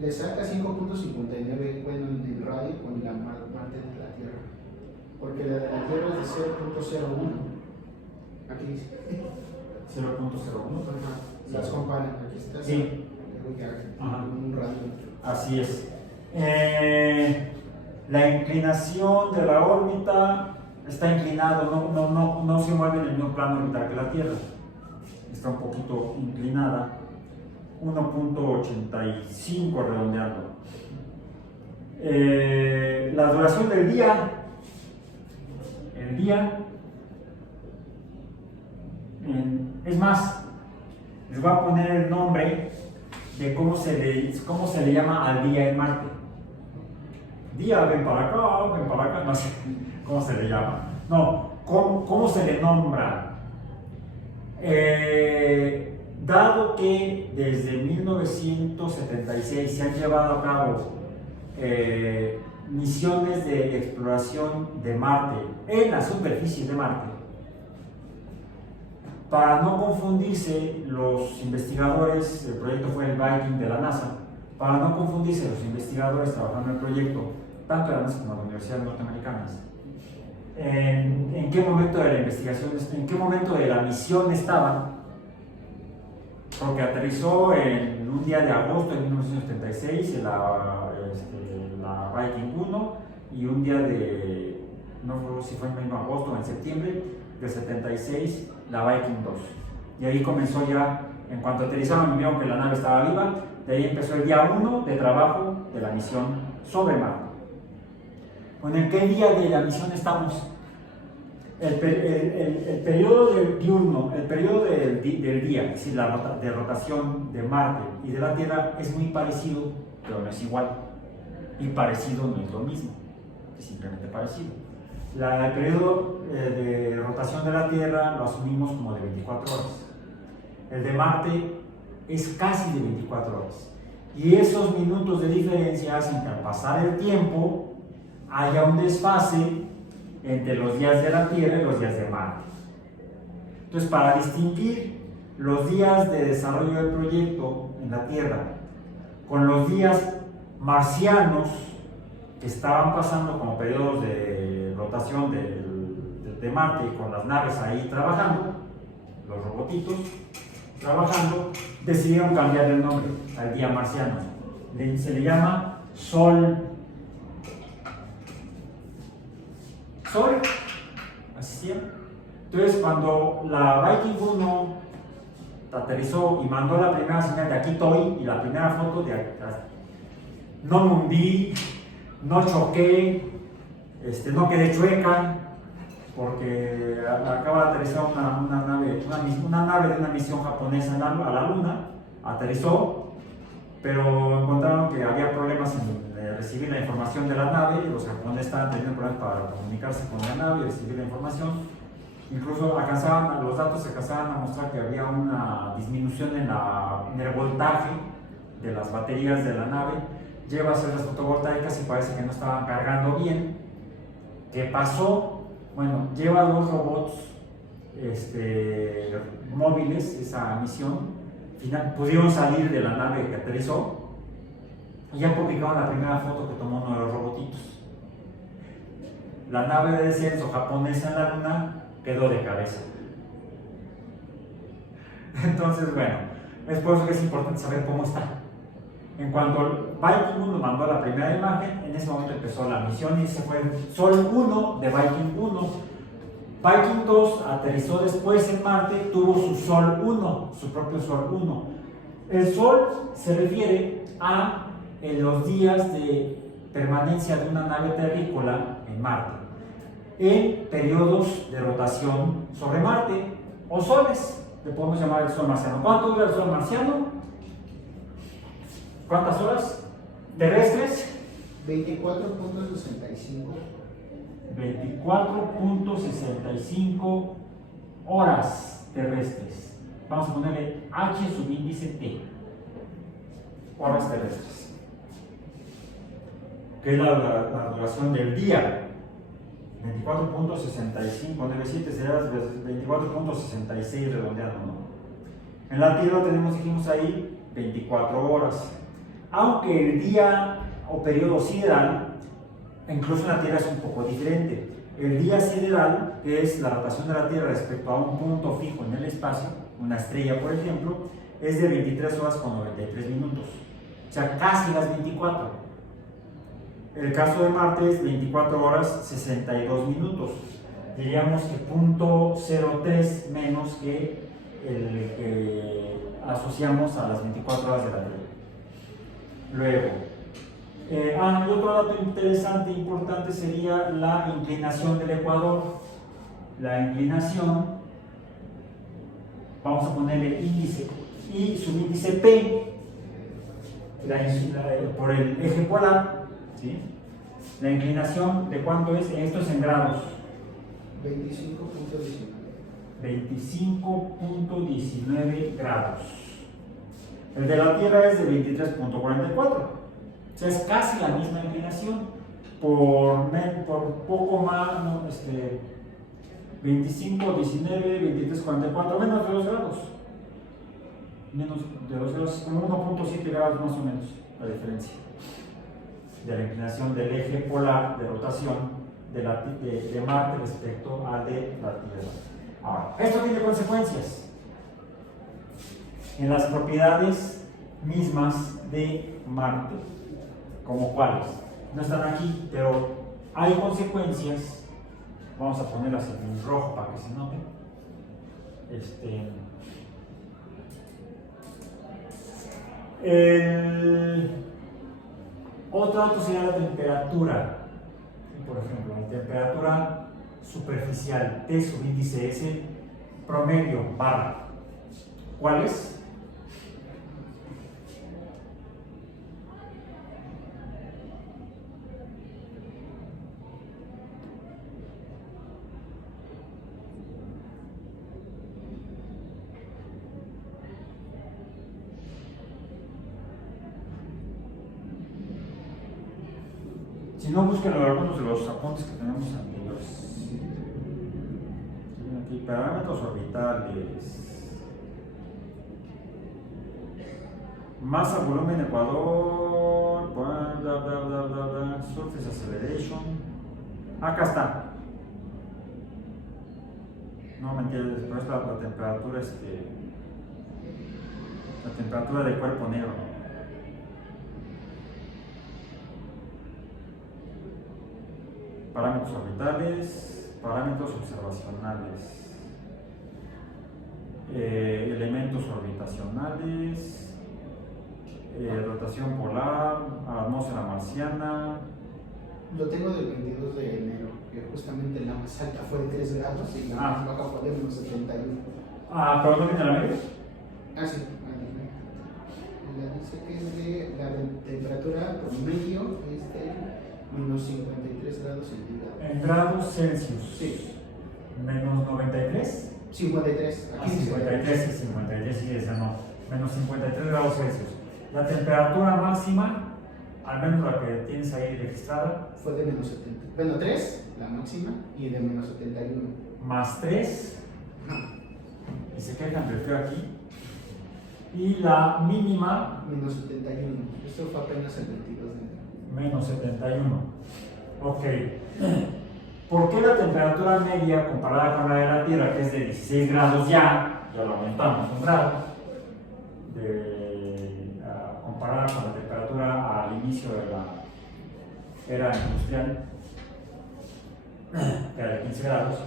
Le saca 5.59, bueno, en el radio con la Marte de la Tierra. Porque la de la Tierra es de 0.01. Aquí dice. 0.01. Las comparan, aquí está. Sí. Un radio. Así es. La inclinación de la órbita está inclinado, no se mueve en el mismo plano orbital que la Tierra. Está un poquito inclinada, 1.85 redondeando. La duración del día, es más, les voy a poner el nombre de cómo se le llama al día en Marte. Día, ven para acá, no sé cómo se le llama. No, ¿cómo se le nombra? Dado que desde 1976 se han llevado a cabo misiones de exploración de Marte en la superficie de Marte, para no confundirse los investigadores, el proyecto fue el Viking de la NASA, para no confundirse los investigadores trabajando en el proyecto, tanto de la NASA como de las universidades norteamericanas, en qué momento de la investigación, en qué momento de la misión estaban, porque aterrizó en un día de agosto de 1976 la Viking 1 y un día de, no sé si fue en mismo agosto o en septiembre de 76 la Viking 2. Y ahí comenzó ya, en cuanto aterrizaron, vieron que la nave estaba viva, de ahí empezó el día 1 de trabajo de la misión sobre Marte. Bueno, ¿en qué día de la misión estamos? El periodo diurno, el periodo del día, es decir, de rotación de Marte y de la Tierra es muy parecido, pero no es igual. Y parecido no es lo mismo, es simplemente parecido. El periodo de rotación de la Tierra lo asumimos como de 24 horas. El de Marte es casi de 24 horas. Y esos minutos de diferencia hacen que al pasar el tiempo haya un desfase entre los días de la Tierra y los días de Marte. Entonces, para distinguir los días de desarrollo del proyecto en la Tierra con los días marcianos que estaban pasando como periodos de rotación de Marte con las naves ahí trabajando, los robotitos, trabajando, decidieron cambiarle el nombre al día marciano. Se le llama Sol. Sol, así se llama. Entonces, cuando la Viking 1 aterrizó y mandó la primera señal de aquí estoy, y la primera foto de no me hundí, no choqué, no quedé chueca, porque acaba de aterrizar una nave de una misión japonesa a la Luna, aterrizó, pero encontraron que había problemas en recibir la información de la nave, y los japoneses estaban teniendo problemas para comunicarse con la nave y recibir la información. Incluso los datos se alcanzaban a mostrar que había una disminución en el voltaje de las baterías de la nave. Lleva a hacer las fotovoltaicas y parece que no estaban cargando bien. ¿Qué pasó? Bueno, lleva dos robots móviles, esa misión. Pudieron salir de la nave que aterrizó y ya publicaron la primera foto que tomó uno de los robotitos. La nave de descenso japonesa en la Luna quedó de cabeza. Entonces, bueno, es por eso que es importante saber cómo está. En cuanto el Viking 1 mandó la primera imagen, en ese momento empezó la misión y se fue Sol 1 de Viking 1. Viking 2 aterrizó después en Marte, tuvo su Sol 1, su propio Sol 1. El Sol se refiere a los días de permanencia de una nave terrícola en Marte, en periodos de rotación sobre Marte o soles. Le podemos llamar el sol marciano. ¿Cuánto dura el sol marciano? ¿Cuántas horas terrestres? 24.65. 24.65 horas terrestres. Vamos a ponerle H subíndice T. Horas terrestres. Que es la duración del día. 24.6597 será 24.66 redondeando, ¿no? En la Tierra dijimos ahí 24 horas. Aunque el día o periodo sideral, incluso en la Tierra es un poco diferente. El día sideral, que es la rotación de la Tierra respecto a un punto fijo en el espacio, una estrella por ejemplo, es de 23 horas con 93 minutos. O sea, casi las 24. El caso de Marte es 24 horas 62 minutos. Diríamos que 0.03 menos que el que asociamos a las 24 horas de la Tierra. Luego, y otro dato interesante e importante sería la inclinación del ecuador. La inclinación, vamos a ponerle índice y subíndice P, por el eje polar. ¿Sí? La inclinación de cuánto es, esto es en grados. 25.19 grados. El de la Tierra es de 23.44. O sea, es casi la misma inclinación. Por poco más, ¿no? 25.19, 23.44, menos de 2 grados. Menos de 2 grados, como 1.7 grados más o menos la diferencia de la inclinación del eje polar de rotación de Marte respecto al de la Tierra. Ahora, esto tiene consecuencias en las propiedades mismas de Marte, como cuáles. No están aquí, pero hay consecuencias. Vamos a ponerlas en rojo para que se note. Otro dato sería la temperatura. Por ejemplo, la temperatura superficial, T subíndice S, promedio, barra. ¿Cuál es? Si no, busquen algunos de los apuntes que tenemos anteriores. Tienen aquí parámetros orbitales. Masa, volumen, ecuador, surface acceleration. Acá está. No mentira, después la temperatura la temperatura del cuerpo negro. Parámetros orbitales, parámetros observacionales, elementos orbitacionales, rotación polar, atmósfera marciana. Lo tengo del 22 de enero, que justamente la más alta fue de 3 grados y la más baja fue de menos 71. ¿Pero no viene la media? Sí, dice que es de la temperatura promedio es de menos 53 grados centígrados. En grados Celsius. Sí. Menos 93. 53. Aquí 53 y 53, sí, esa no. Menos 53 grados Celsius. La temperatura máxima, al menos la que tienes ahí registrada, fue de menos 70. Bueno, 3, la máxima, y de menos 71. Más 3. Y se quejan del frío aquí. Y la mínima, menos 71. Esto fue apenas el 22 de enero. Menos 71. Ok. ¿Por qué la temperatura media comparada con la de la Tierra, que es de 16 grados ya lo aumentamos un grado, comparada con la temperatura al inicio de la era industrial, que era de 15 grados?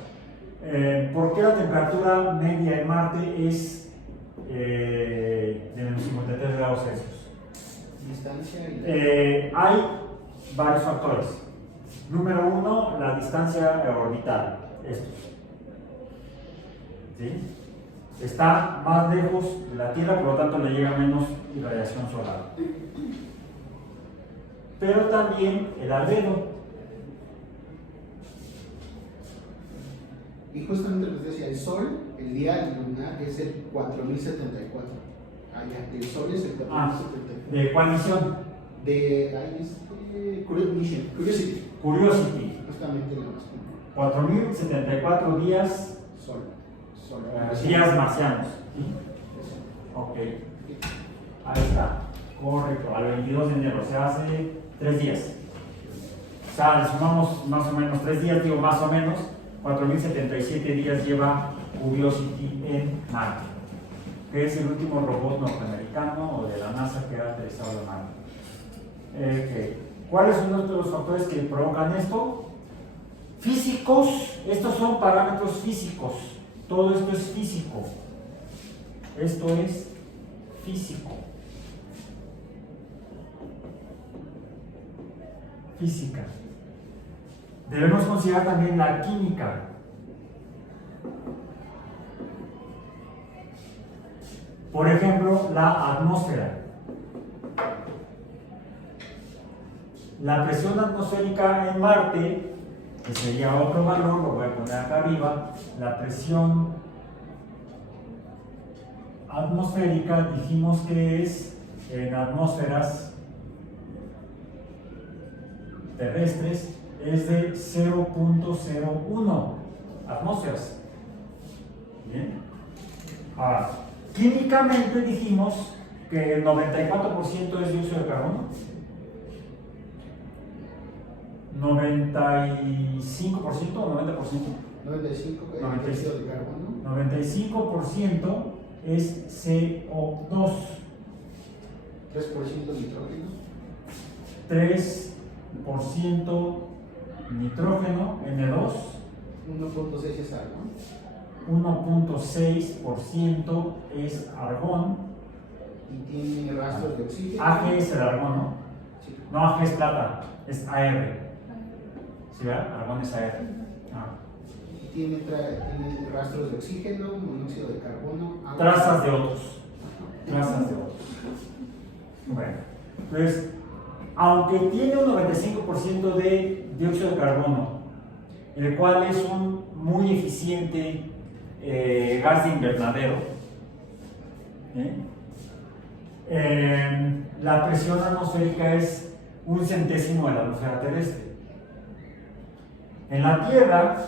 ¿Por qué la temperatura media en Marte es de menos 53 grados Celsius? Distancia y... Hay varios factores. Número 1, la distancia orbital. Estos. ¿Sí? Está más lejos de la Tierra, por lo tanto le llega menos irradiación solar. Pero también el albedo. Y justamente les decía, el Sol, el día lunar es el 4074. El Sol es el 4074. ¿De cuál misión? Curiosity. Curiosity. Justamente la más común. 4074 días. Sol. Días marcianos. ¿Sí? Ok. Ahí está. Correcto. Al 22 de enero. Se hace 3 días. O sea, le sumamos más o menos 3 días, digo más o menos. 4077 días lleva Curiosity en Marte, que es el último robot norteamericano o de la NASA que ha aterrizado en Marte. ¿Cuáles son los factores que provocan esto? Físicos. Estos son parámetros físicos. Todo esto es físico. Esto es físico. Física. Debemos considerar también la química. Por ejemplo, la atmósfera. La presión atmosférica en Marte, que sería otro valor, lo voy a poner acá arriba. La presión atmosférica dijimos que es en atmósferas terrestres es de 0.01 atmósferas. Bien. Ahora, químicamente dijimos que el 94% es dióxido de carbono, 95% o 90%. 95 es dióxido de carbono. 95% es CO2. 3% nitrógeno. 3% nitrógeno, N2. 1.6 es argón. 1.6% es argón. Y tiene rastros de oxígeno. Ag es el argón, ¿no? Sí. No, Ag es plata, es AR. ¿Sí, verdad? Argón es AR. Y tiene rastros de oxígeno, monóxido de carbono, agua. Trazas de otros. Trazas de otros. Bueno, entonces, aunque tiene un 95% de dióxido de carbono, el cual es un muy eficiente gas de invernadero, la presión atmosférica es 1/100 de la atmósfera terrestre. En la Tierra,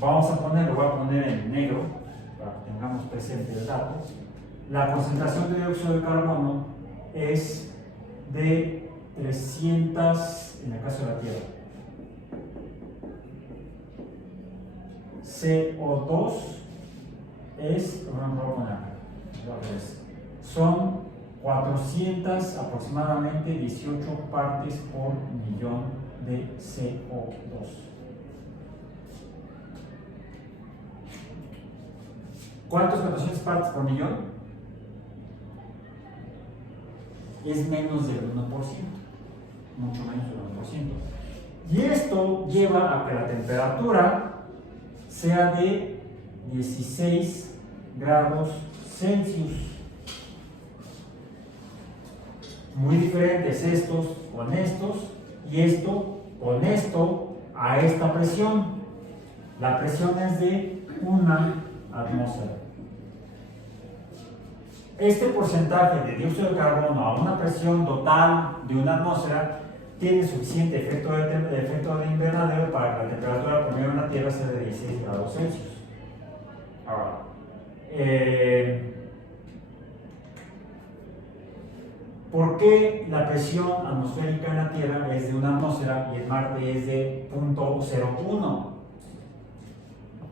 lo voy a poner en negro para que tengamos presente el dato. La concentración de dióxido de carbono es de 300 en el caso de la Tierra. CO2 es, bueno, lo voy a poner acá, son 400 aproximadamente 18 partes por millón de CO2. ¿Cuántos 400 partes por millón? Es menos del 1%, mucho menos del 1%. Y esto lleva a que la temperatura sea de 16 grados Celsius. Muy diferentes estos con estos y esto con esto a esta presión. La presión es de una atmósfera. Este porcentaje de dióxido de carbono a una presión total de una atmósfera tiene suficiente efecto de invernadero para que la temperatura promedio de la Tierra sea de 16 grados Celsius. Ahora, ¿por qué la presión atmosférica en la Tierra es de una atmósfera y en Marte es de 0.01?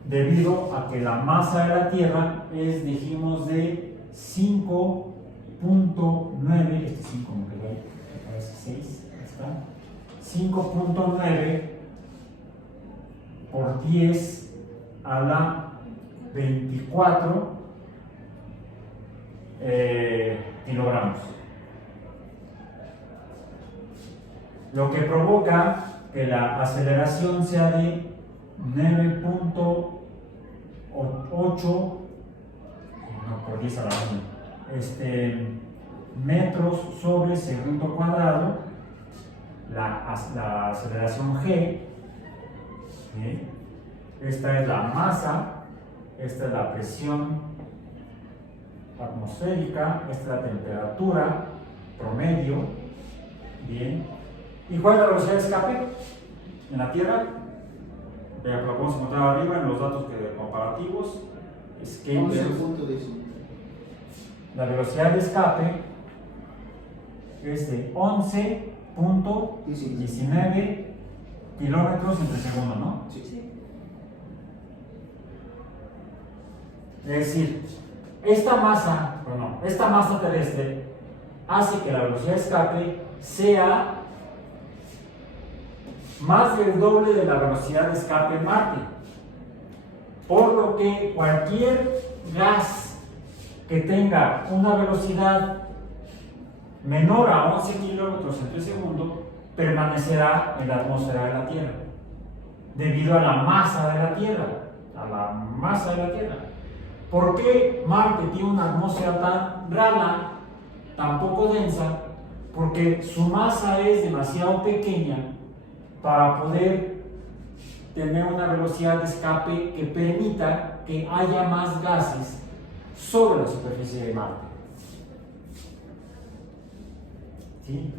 Debido a que la masa de la Tierra es, dijimos, de 5.9, este 5 me parece 6, está, 5.9 por 10 a la 24 kilogramos. Lo que provoca que la aceleración sea de 9.8 por 10 a la 1 metros sobre segundo cuadrado, la aceleración G. ¿Sí? Esta es la masa, esta es la presión atmosférica, esta es la temperatura promedio. Bien. ¿Y cuál es la velocidad de escape en la Tierra? Ya lo podemos encontrar arriba en los datos comparativos. Es que 11.10. la velocidad de escape es de 11.19 kilómetros entre segundo, ¿no? Sí. Es decir, esta masa terrestre hace que la velocidad de escape sea más del doble de la velocidad de escape en Marte. Por lo que cualquier gas que tenga una velocidad menor a 11 kilómetros entre segundo permanecerá en la atmósfera de la Tierra, debido a la masa de la Tierra. ¿Por qué Marte tiene una atmósfera tan rala, tan poco densa? Porque su masa es demasiado pequeña para poder tener una velocidad de escape que permita que haya más gases sobre la superficie de Marte. ¿Sí?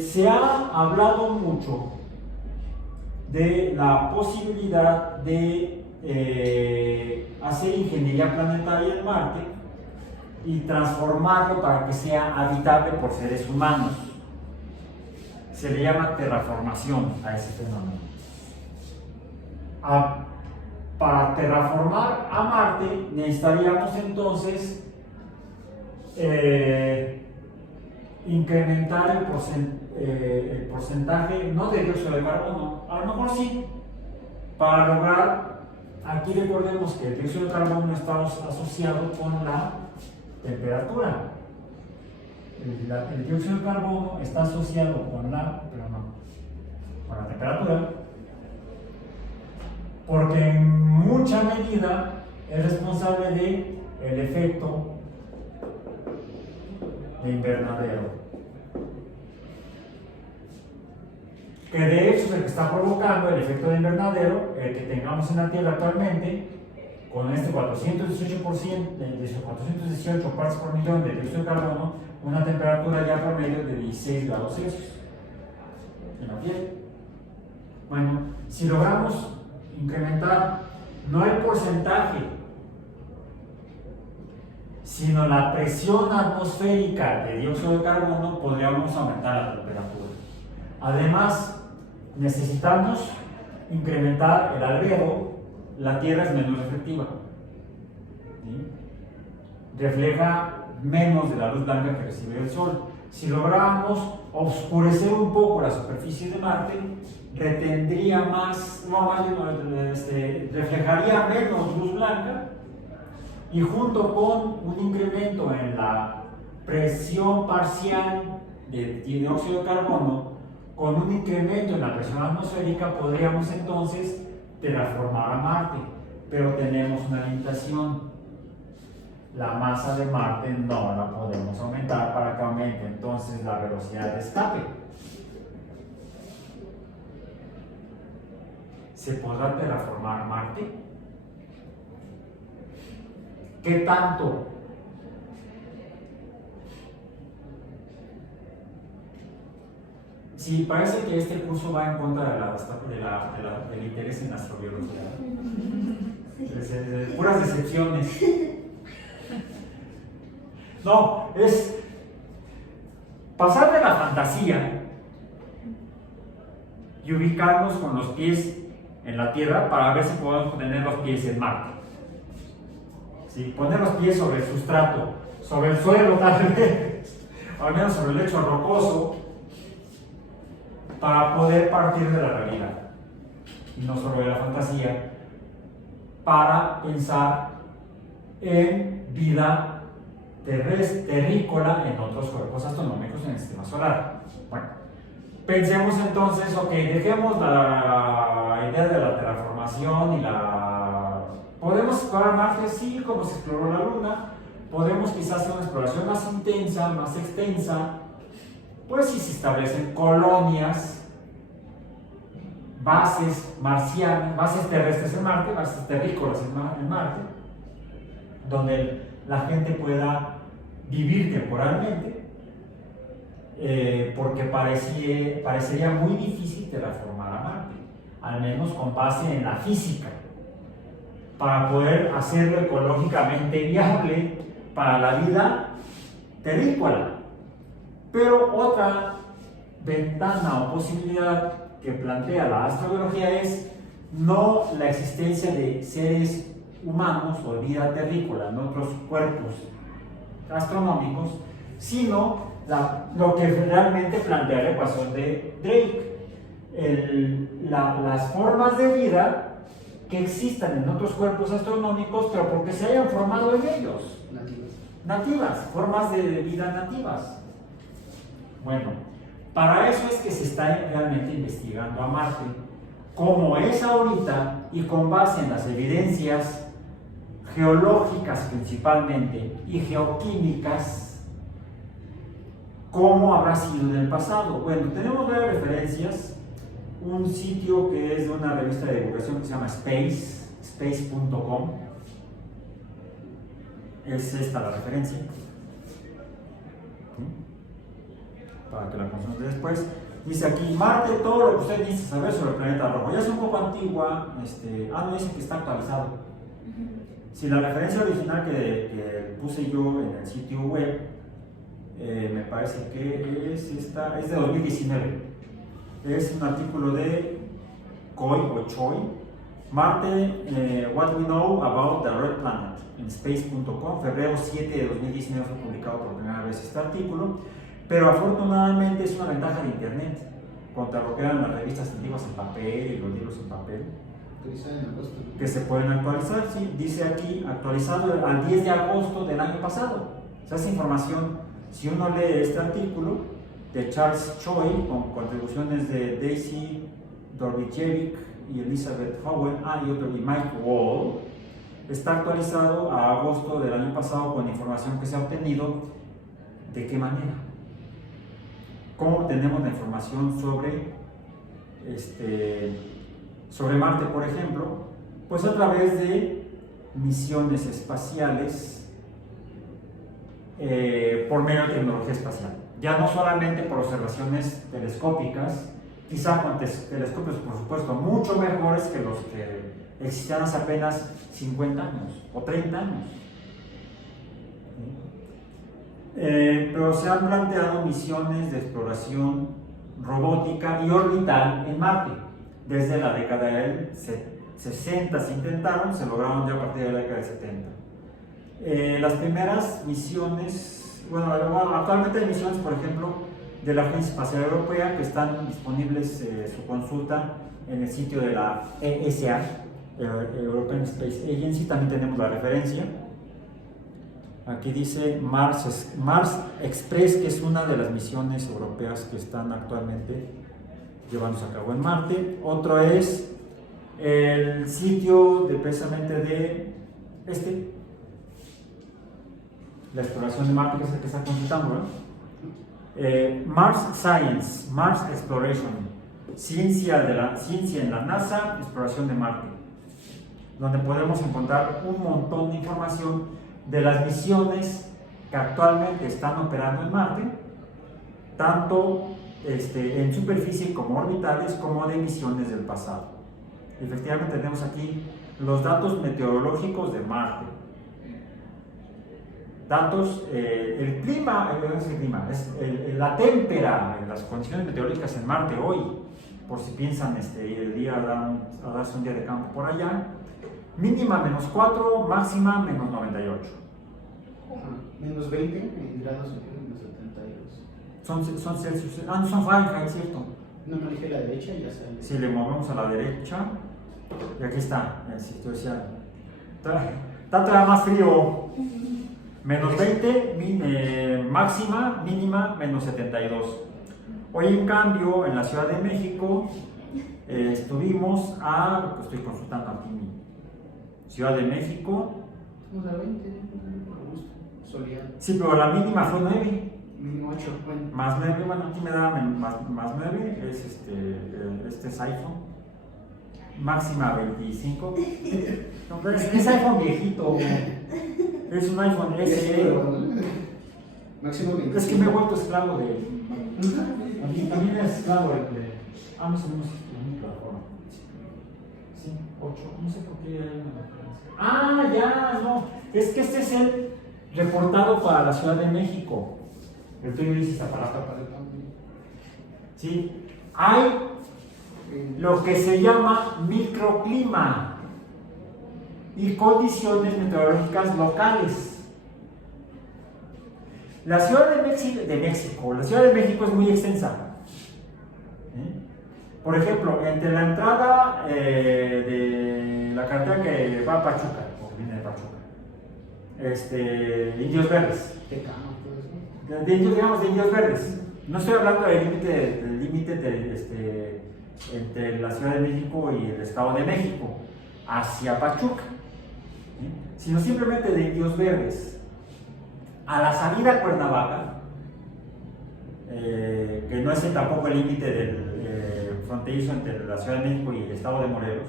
Se ha hablado mucho de la posibilidad de hacer ingeniería planetaria en Marte y transformarlo para que sea habitable por seres humanos. Se le llama terraformación a ese fenómeno. Para terraformar a Marte necesitaríamos entonces incrementar el porcentaje, no de dióxido de carbono, a lo mejor sí, para lograr, aquí recordemos que el dióxido de carbono está asociado con la temperatura. El dióxido de carbono está asociado con la temperatura, porque en mucha medida es responsable del efecto de invernadero, que de hecho es el que está provocando el efecto de invernadero, el que tengamos en la Tierra actualmente, con este 418 partes por millón de dióxido de carbono, una temperatura ya promedio de 16 grados Celsius en la Tierra. Bueno, si logramos incrementar no el porcentaje, sino la presión atmosférica de dióxido de carbono, podríamos aumentar la temperatura. Además, necesitamos incrementar el albedo. La Tierra es menos reflectiva, ¿sí? Refleja menos de la luz blanca que recibe el Sol. Si lográramos oscurecer un poco la superficie de Marte, retendría reflejaría menos luz blanca, y junto con un incremento en la presión parcial de dióxido de carbono, con un incremento en la presión atmosférica, podríamos entonces terraformar a Marte. Pero tenemos una limitación: la masa de Marte no la podemos aumentar para que aumente entonces la velocidad de escape. ¿Se podrá terraformar Marte? ¿Qué tanto? Sí, parece que este curso va en contra del interés en astrobiología. Puras decepciones. No, es pasar de la fantasía y ubicarnos con los pies en la Tierra para ver si podemos tener los pies en Marte. ¿Sí? Poner los pies sobre el sustrato, sobre el suelo tal vez, al menos sobre el lecho rocoso, para poder partir de la realidad y no solo de la fantasía, para pensar en vida terrícola en otros cuerpos astronómicos en el sistema solar. Bueno, pensemos entonces, ok, dejemos la idea de la terraformación y ¿podemos explorar Marte? Sí, como se exploró la Luna. Podemos quizás hacer una exploración más intensa, más extensa, pues si se establecen colonias, bases marcianas, bases terrestres en Marte, bases terrícolas en Marte, donde la gente pueda vivir temporalmente, porque parecería muy difícil terraformar a Marte, al menos con base en la física, para poder hacerlo ecológicamente viable para la vida terrícola. Pero otra ventana o posibilidad que plantea la astrobiología es no la existencia de seres humanos o vida terrícola en otros cuerpos astronómicos, sino lo que realmente plantea la ecuación de Drake, las formas de vida que existan en otros cuerpos astronómicos, pero porque se hayan formado en ellos. Nativas, formas de vida nativas. Bueno, para eso es que se está realmente investigando a Marte, como es ahorita, y con base en las evidencias geológicas principalmente y geoquímicas, cómo habrá sido en el pasado. Bueno, tenemos varias referencias. Un sitio que es de una revista de divulgación que se llama space.com. Es esta la referencia, para que la consulten después. Dice aquí: Marte, todo lo que usted dice saber sobre el planeta rojo. Ya es un poco antigua, no dice que está actualizado. Si la referencia original que puse yo en el sitio web, me parece que es esta, es de 2019. Es un artículo de Choi, Marte, What We Know About the Red Planet, en space.com, febrero 7 de 2019 fue publicado por primera vez este artículo, pero afortunadamente es una ventaja de internet, contra lo que eran las revistas antiguas en papel y los libros en papel, que se pueden actualizar. Sí, dice aquí, actualizado al 10 de agosto del año pasado. O sea, esa información, si uno lee este artículo de Charles Choi, con contribuciones de Daisy Dorbijevic y Elizabeth Howell, y Mike Wall, está actualizado a agosto del año pasado con información que se ha obtenido. ¿De qué manera? ¿Cómo obtenemos la información sobre Marte, por ejemplo? Pues a través de misiones espaciales por medio de tecnología espacial. Ya no solamente por observaciones telescópicas, quizá con telescopios, por supuesto, mucho mejores que los que existían hace apenas 50 años o 30 años. Pero se han planteado misiones de exploración robótica y orbital en Marte. Desde la década del 60 se intentaron, se lograron ya a partir de la década del 70. Las primeras misiones, bueno, actualmente hay misiones, por ejemplo, de la Agencia Espacial Europea que están disponibles su consulta en el sitio de la ESA, European Space Agency. También tenemos la referencia. Aquí dice Mars Express, que es una de las misiones europeas que están actualmente llevándose a cabo en Marte. Otro es el sitio precisamente de la exploración de Marte, que es el que está consultando, Mars Science, Mars Exploration, ciencia en la NASA, exploración de Marte, donde podemos encontrar un montón de información de las misiones que actualmente están operando en Marte, tanto en superficie como orbitales, como de misiones del pasado. Efectivamente tenemos aquí los datos meteorológicos de Marte. Datos, el clima, la témpera, las condiciones meteorológicas en Marte hoy, por si piensan el día a darse un día de campo por allá, mínima -4, máxima -98. Menos 20 grados menos 72. Son Celsius, no son Fahrenheit, ¿cierto? No me elige la derecha y ya sale. Si le movemos a la derecha, y aquí está, está todavía más frío. Menos 20, máxima, mínima, -72. Hoy en cambio, en la Ciudad de México, estuvimos estoy consultando aquí mi Ciudad de México. Estamos a 20, por gusto, soleado. Sí, pero la mínima fue 9. Mínimo 8, bueno. Más 9, bueno, aquí me da más 9, es es iPhone. Máxima 25. No, pero es iPhone viejito. Es un iPhone SE. Máximo 25. Es que me he vuelto esclavo de. También es esclavo de. Más o menos la misma plataforma. Sí, 8. No sé por qué hay una diferencia. Ya, no. Es que este es el reportado para la Ciudad de México. El tuyo dice esta palabra. Sí. Hay lo que se llama microclima y condiciones meteorológicas locales. La Ciudad de México, la Ciudad de México es muy extensa. Por ejemplo, entre la entrada de la carretera que va a Pachuca, o que viene de Pachuca, Indios Verdes, digamos de Indios Verdes. No estoy hablando del límite entre la Ciudad de México y el Estado de México hacia Pachuca, sino simplemente de Indios Verdes a la salida a Cuernavaca, que no es tampoco el límite del fronterizo entre la Ciudad de México y el Estado de Morelos.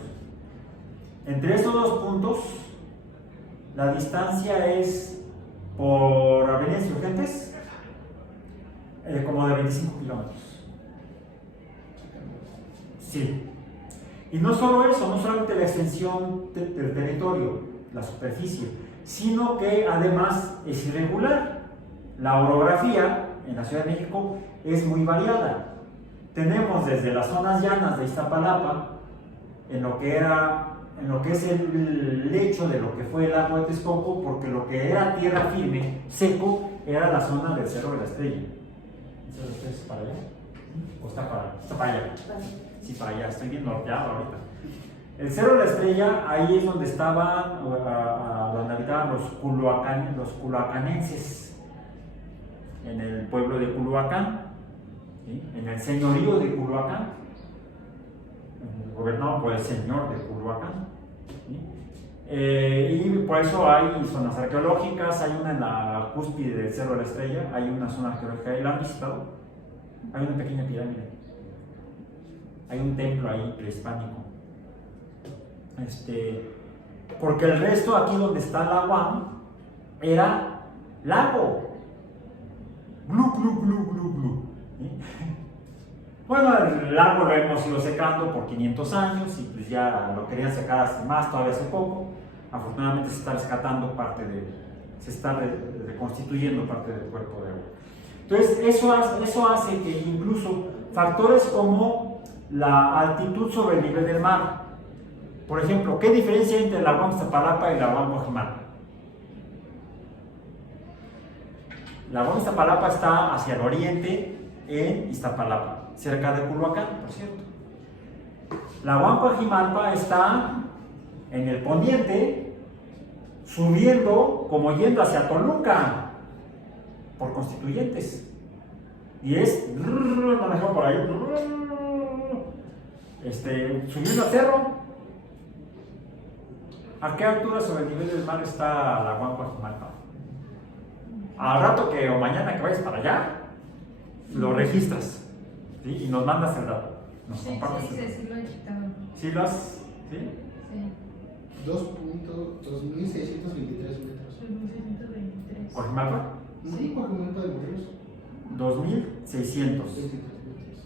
Entre estos dos puntos, la distancia es por Avenida Insurgentes como de 25 kilómetros. Sí. Y no solo eso, no solamente la extensión del territorio, la superficie, sino que además es irregular. La orografía en la Ciudad de México es muy variada. Tenemos desde las zonas llanas de Iztapalapa, en lo que es el lecho de lo que fue el lago de Texcoco, porque lo que era tierra firme, seco, era la zona del Cerro de la Estrella. ¿El Cerro de la Estrella es para allá? ¿O está para allá? Sí, para allá, estoy bien norteado ahorita. El Cerro de la Estrella, ahí es donde estaban, donde habitaban los culhuacanenses, en el pueblo de Culhuacán, ¿sí? En el señorío de Culhuacán, gobernado por el señor de Culhuacán, ¿sí? Y por eso hay zonas arqueológicas. Hay una en la cúspide del Cerro de la Estrella, hay una zona arqueológica, ¿ahí la han visitado? Hay una pequeña pirámide, hay un templo ahí prehispánico. Porque el resto, aquí donde está la UAM, era lago. Glu, glu, glu, glu, glu. ¿Sí? Bueno, el lago lo hemos ido secando por 500 años y pues ya lo querían secar hace más, todavía hace poco. Afortunadamente se está rescatando se está reconstituyendo parte del cuerpo de agua. Entonces, eso hace que incluso factores como la altitud sobre el nivel del mar, por ejemplo, ¿qué diferencia hay entre la UAM Iztapalapa y la UAM Coajimalpa? La UAM Iztapalapa está hacia el oriente, en Iztapalapa, cerca de Culhuacán, por cierto. La UAM Coajimalpa está en el poniente, subiendo como yendo hacia Toluca, por Constituyentes. Y es, no dejó por ahí, subiendo al cerro. ¿A qué altura sobre el nivel del mar está la UAM Coajimalpa? Al rato que o mañana que vayas para allá, lo registras, ¿sí? Y nos mandas el dato. Nos compartes el dato. Sí lo he checado. ¿Sí lo has? ¿Sí? Sí. 2.2623 metros. 2623. ¿Coajimalpa? Sí, Coajimalpa de Morelos. 2600. 23 metros.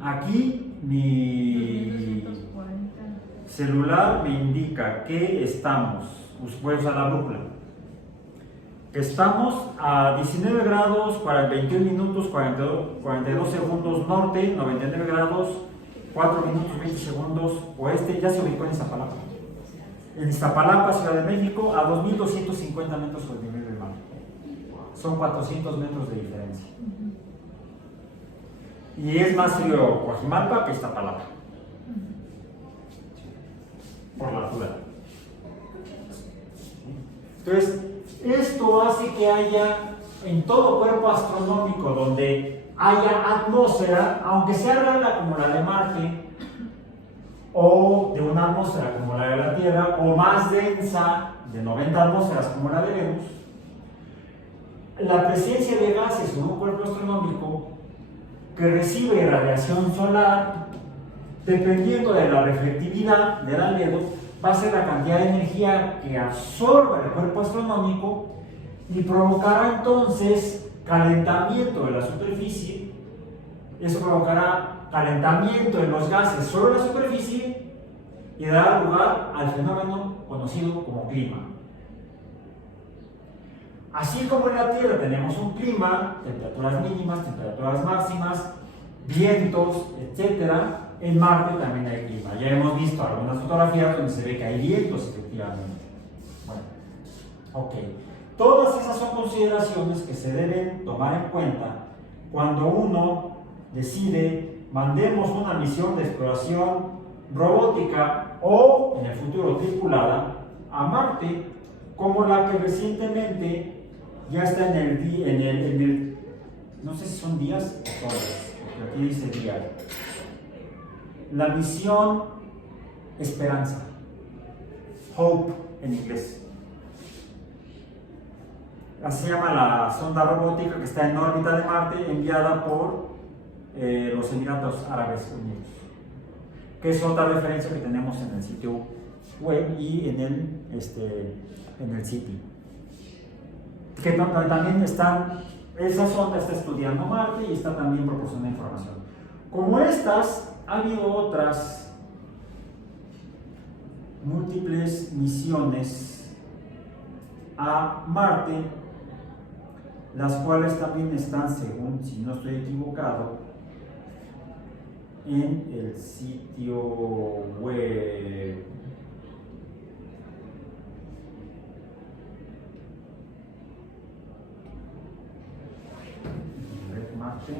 Aquí mi 2240. celular me indica que estamos, voy a usar la brújula, estamos a 19 grados, 21 minutos, 42 segundos norte, 99 grados, 4 minutos, 20 segundos oeste. Ya se ubicó en Iztapalapa. En Iztapalapa, Ciudad de México, a 2.250 metros sobre el nivel del mar. Son 400 metros de diferencia. Y es más frío Coajimalpa que Iztapalapa, por la altura. Entonces, esto hace que haya en todo cuerpo astronómico donde haya atmósfera, aunque sea rara como la de Marte, o de una atmósfera como la de la Tierra, o más densa, de 90 atmósferas como la de Venus, la presencia de gases en un cuerpo astronómico que recibe radiación solar, dependiendo de la reflectividad del albedo, va a ser la cantidad de energía que absorba el cuerpo astronómico y provocará entonces calentamiento de la superficie. Eso provocará calentamiento de los gases sobre la superficie y dará lugar al fenómeno conocido como clima. Así como en la Tierra tenemos un clima, temperaturas mínimas, temperaturas máximas, vientos, etc., en Marte también hay clima. Ya hemos visto algunas fotografías donde se ve que hay vientos, efectivamente. Bueno, ok. Todas esas son consideraciones que se deben tomar en cuenta cuando uno decide mandemos una misión de exploración robótica o, en el futuro, tripulada a Marte, como la que recientemente ya está en el no sé si son días o horas, porque aquí dice día. La misión Esperanza, Hope en inglés. Así se llama la sonda robótica que está en órbita de Marte, enviada por los Emiratos Árabes Unidos, que es otra referencia que tenemos en el sitio web y en el sitio. Que también esa sonda está estudiando Marte y está también proporcionando información. Como estas, ha habido otras múltiples misiones a Marte, las cuales también están, según, si no estoy equivocado, en el sitio web. Marte.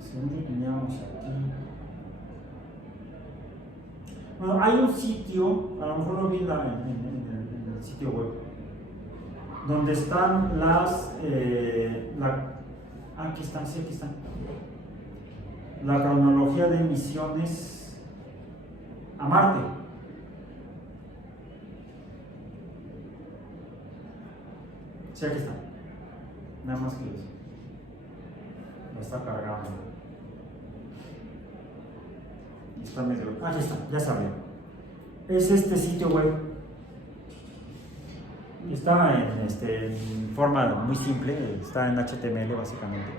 Según yo teníamos aquí. Bueno, hay un sitio, a lo mejor lo vi en el sitio web, donde están aquí están, sí, aquí están. La cronología de misiones a Marte. Sí, aquí está. Nada más que eso. Lo está cargando. Está medio. Aquí está, ya sabía. Es este sitio web. Está en forma muy simple, está en HTML básicamente.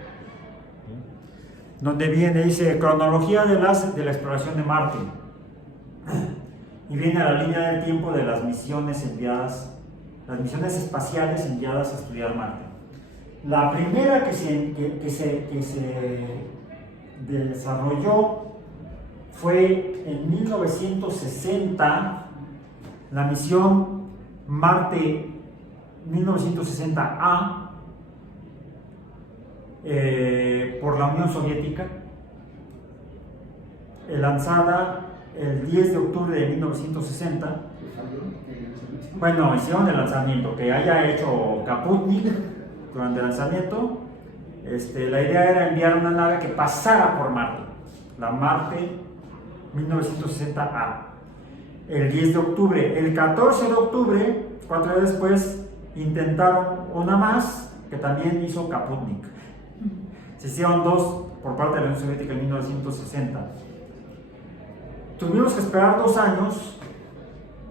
Donde dice cronología de la exploración de Marte. Y viene a la línea del tiempo de las misiones enviadas, las misiones espaciales enviadas a estudiar Marte. La primera que se desarrolló fue en 1960 la misión Marte 1960A por la Unión Soviética, lanzada el 10 de octubre de 1960. Bueno, hicieron el lanzamiento, que haya hecho Kaputnik durante el lanzamiento. La idea era enviar una nave que pasara por Marte, la Marte 1960A, el 10 de octubre. El 14 de octubre, 4 días después, intentaron una más que también hizo Kaputnik. Se hicieron dos por parte de la Unión Soviética en 1960. Tuvimos que esperar 2 años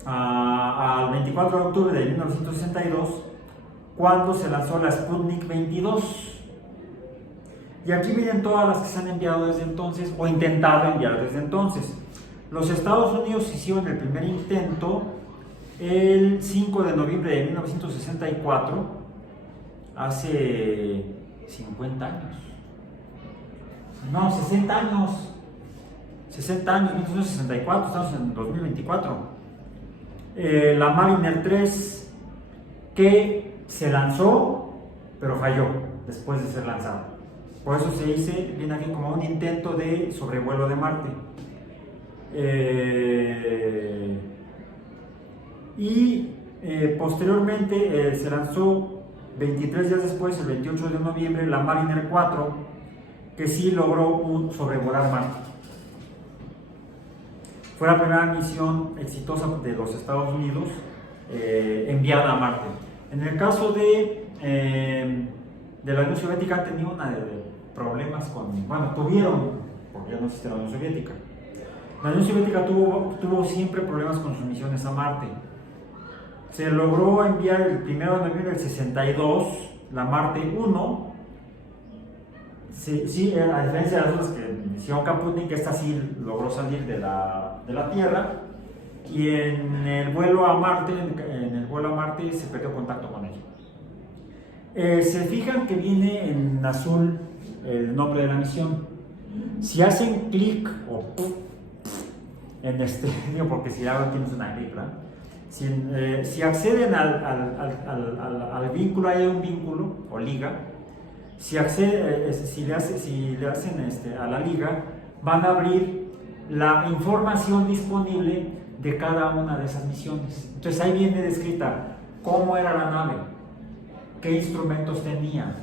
al 24 de octubre de 1962, cuando se lanzó la Sputnik 22. Y aquí vienen todas las que se han enviado desde entonces o intentado enviar desde entonces. Los Estados Unidos hicieron el primer intento el 5 de noviembre de 1964, hace 50 años. No, 60 años. 60 años, 1964, estamos en 2024. La Mariner 3, que se lanzó, pero falló después de ser lanzada. Por eso se dice, viene aquí como un intento de sobrevuelo de Marte. Posteriormente se lanzó 23 días después, el 28 de noviembre, la Mariner 4, que sí logró sobrevolar Marte. Fue la primera misión exitosa de los Estados Unidos enviada a Marte. En el caso de la Unión Soviética, han tenido problemas tuvieron, porque ya no existe la Unión Soviética. La Unión Soviética tuvo siempre problemas con sus misiones a Marte. Se logró enviar el 1 de noviembre del 62 la Marte 1. Sí, a diferencia de las otras que hicieron Kaputnik, esta sí logró salir de la Tierra, y en el vuelo a Marte, se perdió contacto con ella. Se fijan que viene en azul el nombre de la misión. Si hacen clic o en porque si ahora tienes una clic, ¿verdad? Si acceden al vínculo, hay un vínculo o liga. Si le hacen a la liga, van a abrir la información disponible de cada una de esas misiones. Entonces ahí viene descrita cómo era la nave, qué instrumentos tenía,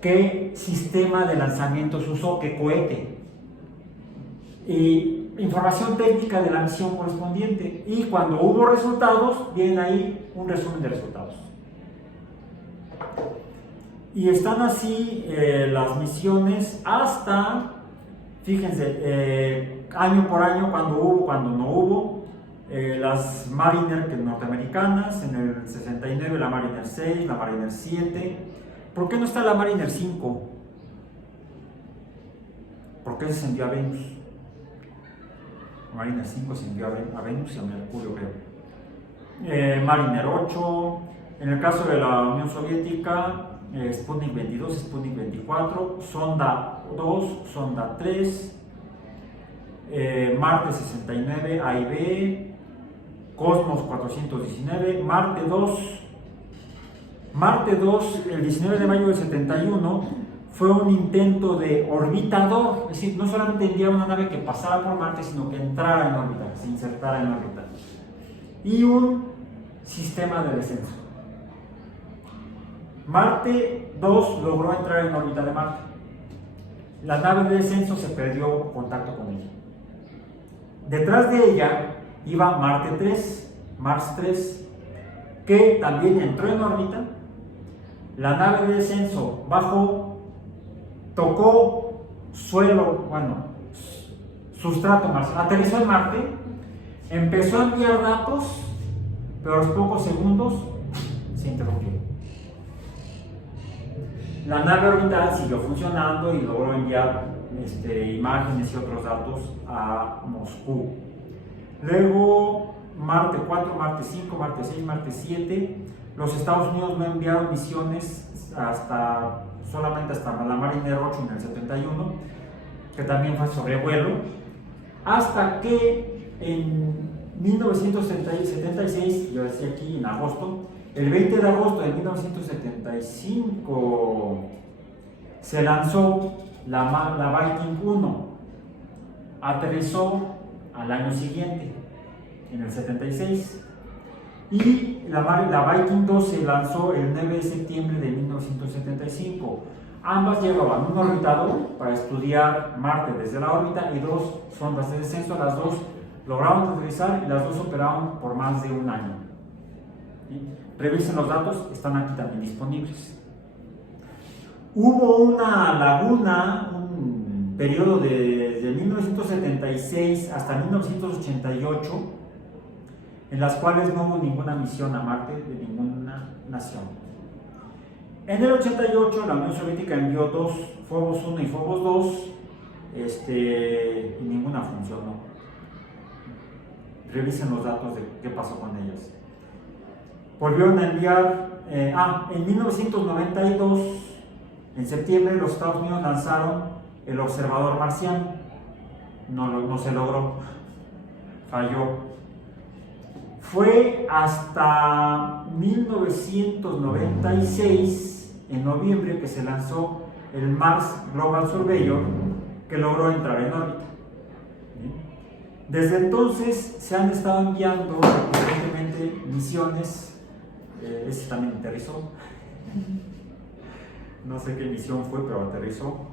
qué sistema de lanzamientos usó, qué cohete, y información técnica de la misión correspondiente. Y cuando hubo resultados, viene ahí un resumen de resultados. Y están así las misiones hasta, fíjense, año por año, cuando hubo, cuando no hubo. Las Mariner norteamericanas, en el 69 la Mariner 6, la Mariner 7. ¿Por qué no está la Mariner 5? ¿Por qué se envió a Venus? La Mariner 5 se envió a Venus y a Mercurio, creo. Mariner 8. En el caso de la Unión Soviética, Sputnik 22, Sputnik 24, Sonda 2, Sonda 3, Marte 69, A y B, Cosmos 419, Marte 2. Marte 2, el 19 de mayo del 71, fue un intento de orbitador, es decir, no solamente enviar una nave que pasara por Marte, sino que entrara en órbita, se insertara en órbita, y un sistema de descenso. Marte 2 logró entrar en órbita de Marte. La nave de descenso se perdió contacto con ella. Detrás de ella iba Marte 3, Mars 3, que también entró en órbita. La nave de descenso bajó, tocó suelo, sustrato marciano, aterrizó en Marte, empezó a enviar datos, pero a los pocos segundos se interrumpió. La nave orbital siguió funcionando y logró enviar imágenes y otros datos a Moscú. Luego, Marte 4, Marte 5, Marte 6, Marte 7. Los Estados Unidos no enviaron misiones solamente hasta la Mariner 8 en el 71. que también fue sobrevuelo, hasta que en 1976, yo decía aquí en agosto, el 20 de agosto de 1975 se lanzó la Viking 1, aterrizó al año siguiente, en el 76, y la Viking 2 se lanzó el 9 de septiembre de 1975. Ambas llevaban un orbitador para estudiar Marte desde la órbita y 2 sondas de descenso. Las dos lograron aterrizar y las dos operaron por más de un año. ¿Sí? Revisen los datos, están aquí también disponibles. Hubo una laguna, un periodo de 1976 hasta 1988, en las cuales no hubo ninguna misión a Marte de ninguna nación. En el 88 la Unión Soviética envió 2, Phobos 1 y Phobos 2, y ninguna funcionó. Revisen los datos de qué pasó con ellas. Volvieron a enviar, en 1992, en septiembre, los Estados Unidos lanzaron el observador marciano. No se logró, falló. Fue hasta 1996, en noviembre, que se lanzó el Mars Global Surveyor, que logró entrar en órbita. Desde entonces se han estado enviando recurrentemente misiones. Ese también aterrizó. No sé qué misión fue, pero aterrizó.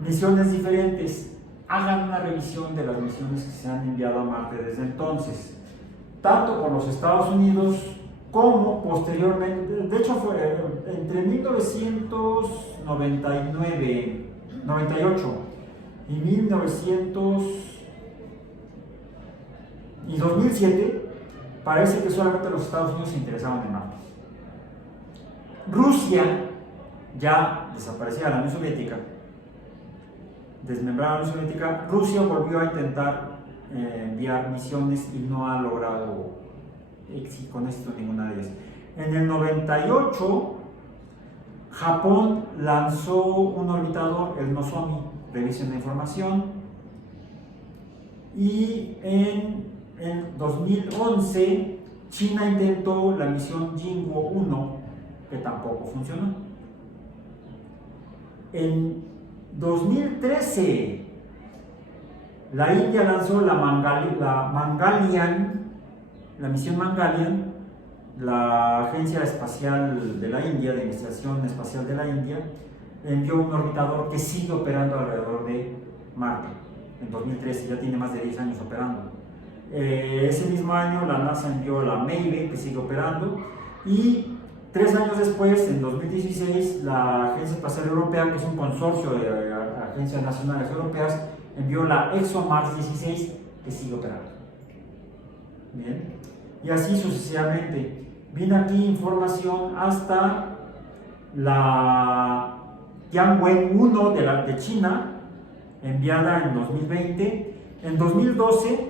Misiones diferentes. Hagan una revisión de las misiones que se han enviado a Marte desde entonces, tanto por los Estados Unidos como posteriormente. De hecho, fue entre 1998 y 2007, parece que solamente los Estados Unidos se interesaban en Marte. Rusia, ya desaparecida la Unión Soviética, desmembrada la Unión Soviética, Rusia volvió a intentar enviar misiones y no ha logrado con éxito ninguna de ellas. En el 98, Japón lanzó un orbitador, el Nozomi, revisen la información, y en 2011 China intentó la misión Jinguo 1, que tampoco funcionó. En 2013 la India lanzó la Mangalian, la misión Mangalian. La Agencia Espacial de la India, de Investigación Espacial de la India, envió un orbitador que sigue operando alrededor de Marte. En 2013, ya tiene más de 10 años operando. Ese mismo año la NASA envió la Meire, que sigue operando, y 3 años después, en 2016, la Agencia Espacial Europea, que es un consorcio de agencias nacionales europeas, envió la ExoMars 16, que sigue operando. Bien, y así sucesivamente. Viene aquí información hasta la Tianwen 1 de China, enviada en 2020. En 2012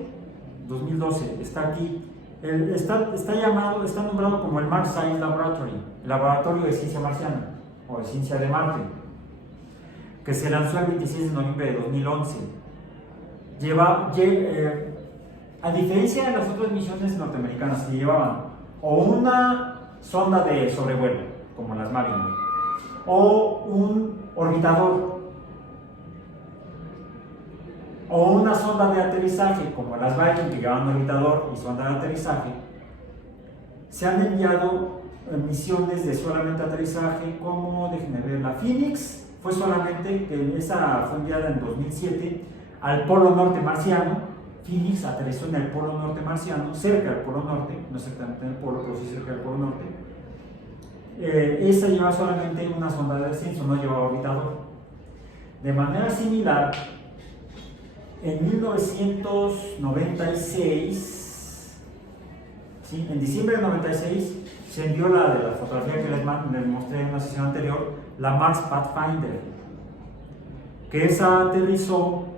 está aquí, está nombrado como el Mars Science Laboratory, el laboratorio de ciencia marciana o de ciencia de Marte, que se lanzó el 26 de noviembre de 2011. A diferencia de las otras misiones norteamericanas, que llevaban o una sonda de sobrevuelo, como las Mariner, o un orbitador, o una sonda de aterrizaje, como las Viking, que llevaban orbitador y sonda de aterrizaje, se han enviado misiones de solamente aterrizaje, como, déjenme ver, la Phoenix fue solamente, que esa fue enviada en 2007 al Polo Norte marciano. Phoenix aterrizó en el Polo Norte marciano, cerca del Polo Norte, no exactamente en el Polo, pero sí cerca del Polo Norte. Esa lleva solamente una sonda de descenso, no lleva orbitador. De manera similar, en 1996, ¿sí? En diciembre de 96, se envió la de la fotografía que les mostré en una sesión anterior, la Mars Pathfinder, que esa aterrizó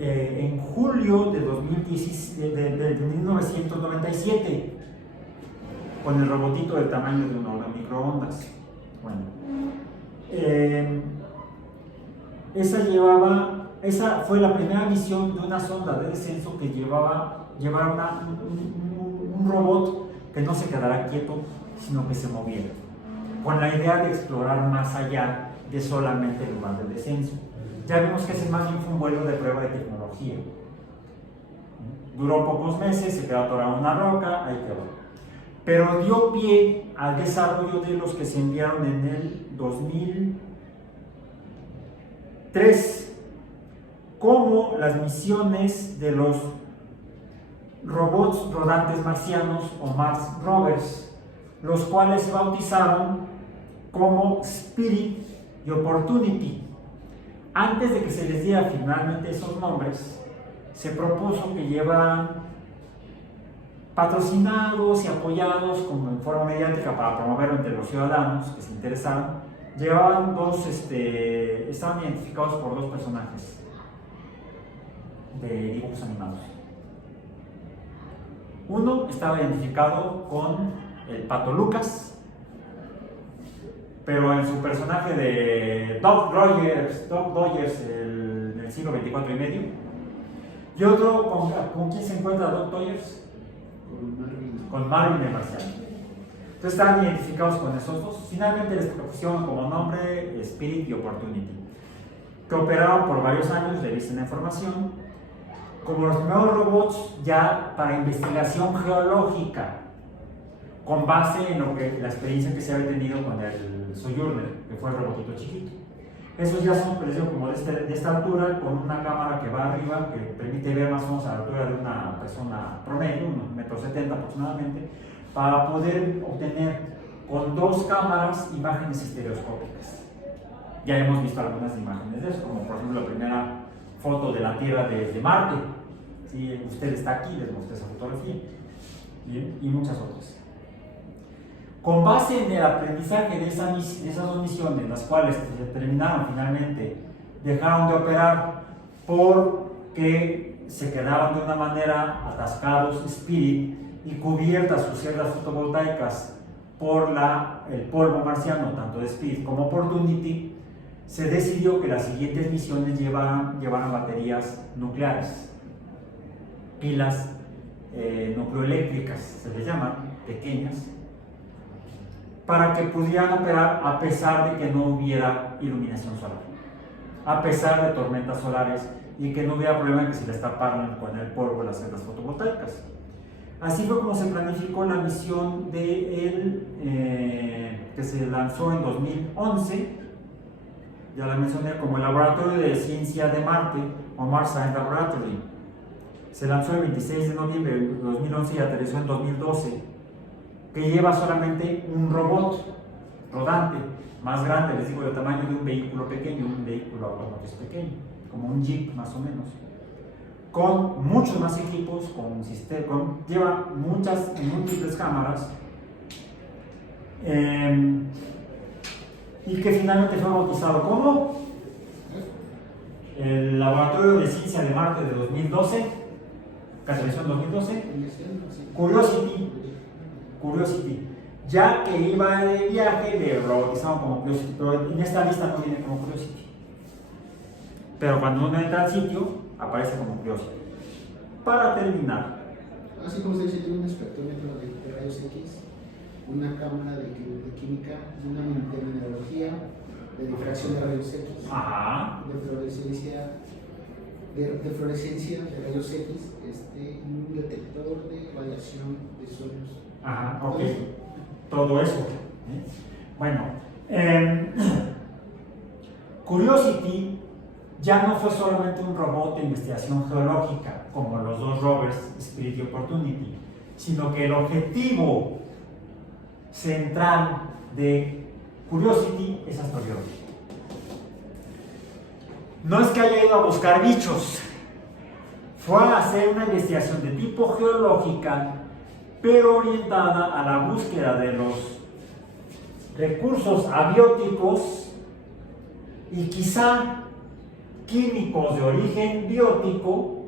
en julio de 1997, con el robotito del tamaño de un horno de microondas. Bueno, esa fue la primera misión de una sonda de descenso que llevara un robot que no se quedara quieto, sino que se moviera, con la idea de explorar más allá de solamente el lugar de descenso. Ya vimos que ese más bien fue un vuelo de prueba de tecnología. Duró pocos meses, se quedó atorado en una roca, ahí quedó. Pero dio pie al desarrollo de los que se enviaron en el 2003, como las misiones de los robots rodantes marcianos o Mars Rovers, los cuales se bautizaron como Spirit y Opportunity. Antes de que se les diera finalmente esos nombres, se propuso que llevaran patrocinados y apoyados como en forma mediática para promoverlo entre los ciudadanos que se interesaban. Llevaban estaban identificados por dos personajes de dibujos animados. Uno estaba identificado con el Pato Lucas, pero en su personaje de Doc Dodgers del siglo XXIV y medio. Y otro, ¿con quién se encuentra Doc Dodgers? Con Marvin el Marciano. Entonces estaban identificados con esos dos. Finalmente les propusieron como nombre Spirit y Opportunity, que operaron por varios años, revisten la información, como los primeros robots ya para investigación geológica, con base en la experiencia que se había tenido con el Sojourner, que fue el robotito chiquito. Esos ya son, les digo, como de esta altura, con una cámara que va arriba, que permite ver más o menos a la altura de una persona promedio, unos 1,70 m aproximadamente, para poder obtener con dos cámaras imágenes estereoscópicas. Ya hemos visto algunas imágenes de eso, como por ejemplo la primera foto de la Tierra desde Marte. Si usted está aquí, les mostré esa fotografía. Bien, y muchas otras. Con base en el aprendizaje de esas dos misiones, las cuales se terminaron finalmente, dejaron de operar porque se quedaban de una manera atascados Spirit y cubiertas sus celdas fotovoltaicas por el polvo marciano, tanto de Spirit como Opportunity, se decidió que las siguientes misiones llevaran baterías nucleares, pilas nucleoeléctricas, se les llaman, pequeñas, para que pudieran operar a pesar de que no hubiera iluminación solar, a pesar de tormentas solares y que no hubiera problema de que se les taparan con el polvo las celdas fotovoltaicas. Así fue como se planificó la misión que se lanzó en 2011, ya la mencioné, como el Laboratorio de Ciencia de Marte o Mars Science Laboratory. Se lanzó el 26 de noviembre de 2011 y aterrizó en 2012, que lleva solamente un robot rodante, más grande, les digo, del tamaño de un vehículo pequeño, un vehículo automotriz pequeño, como un Jeep más o menos, con muchos más equipos, lleva múltiples cámaras, y que finalmente fue bautizado como el Laboratorio de Ciencia de Marte de 2012, que aterrizó en 2012, Curiosity, ya que iba de viaje, le bautizaron como Curiosity, pero en esta lista no viene como Curiosity. Pero cuando uno entra al sitio, aparece como Curiosity. Para terminar, así como se dice, tiene un espectrómetro de rayos X, una cámara de química, una de mineralogía, de difracción de rayos X, de fluorescencia de rayos X, un detector de radiación de suelos. Ajá, ok. Todo eso. Bueno, Curiosity ya no fue solamente un robot de investigación geológica, como los dos rovers Spirit y Opportunity, sino que el objetivo central de Curiosity es astrobiología. No es que haya ido a buscar bichos, fue a hacer una investigación de tipo geológica, pero orientada a la búsqueda de los recursos abióticos y quizá químicos de origen biótico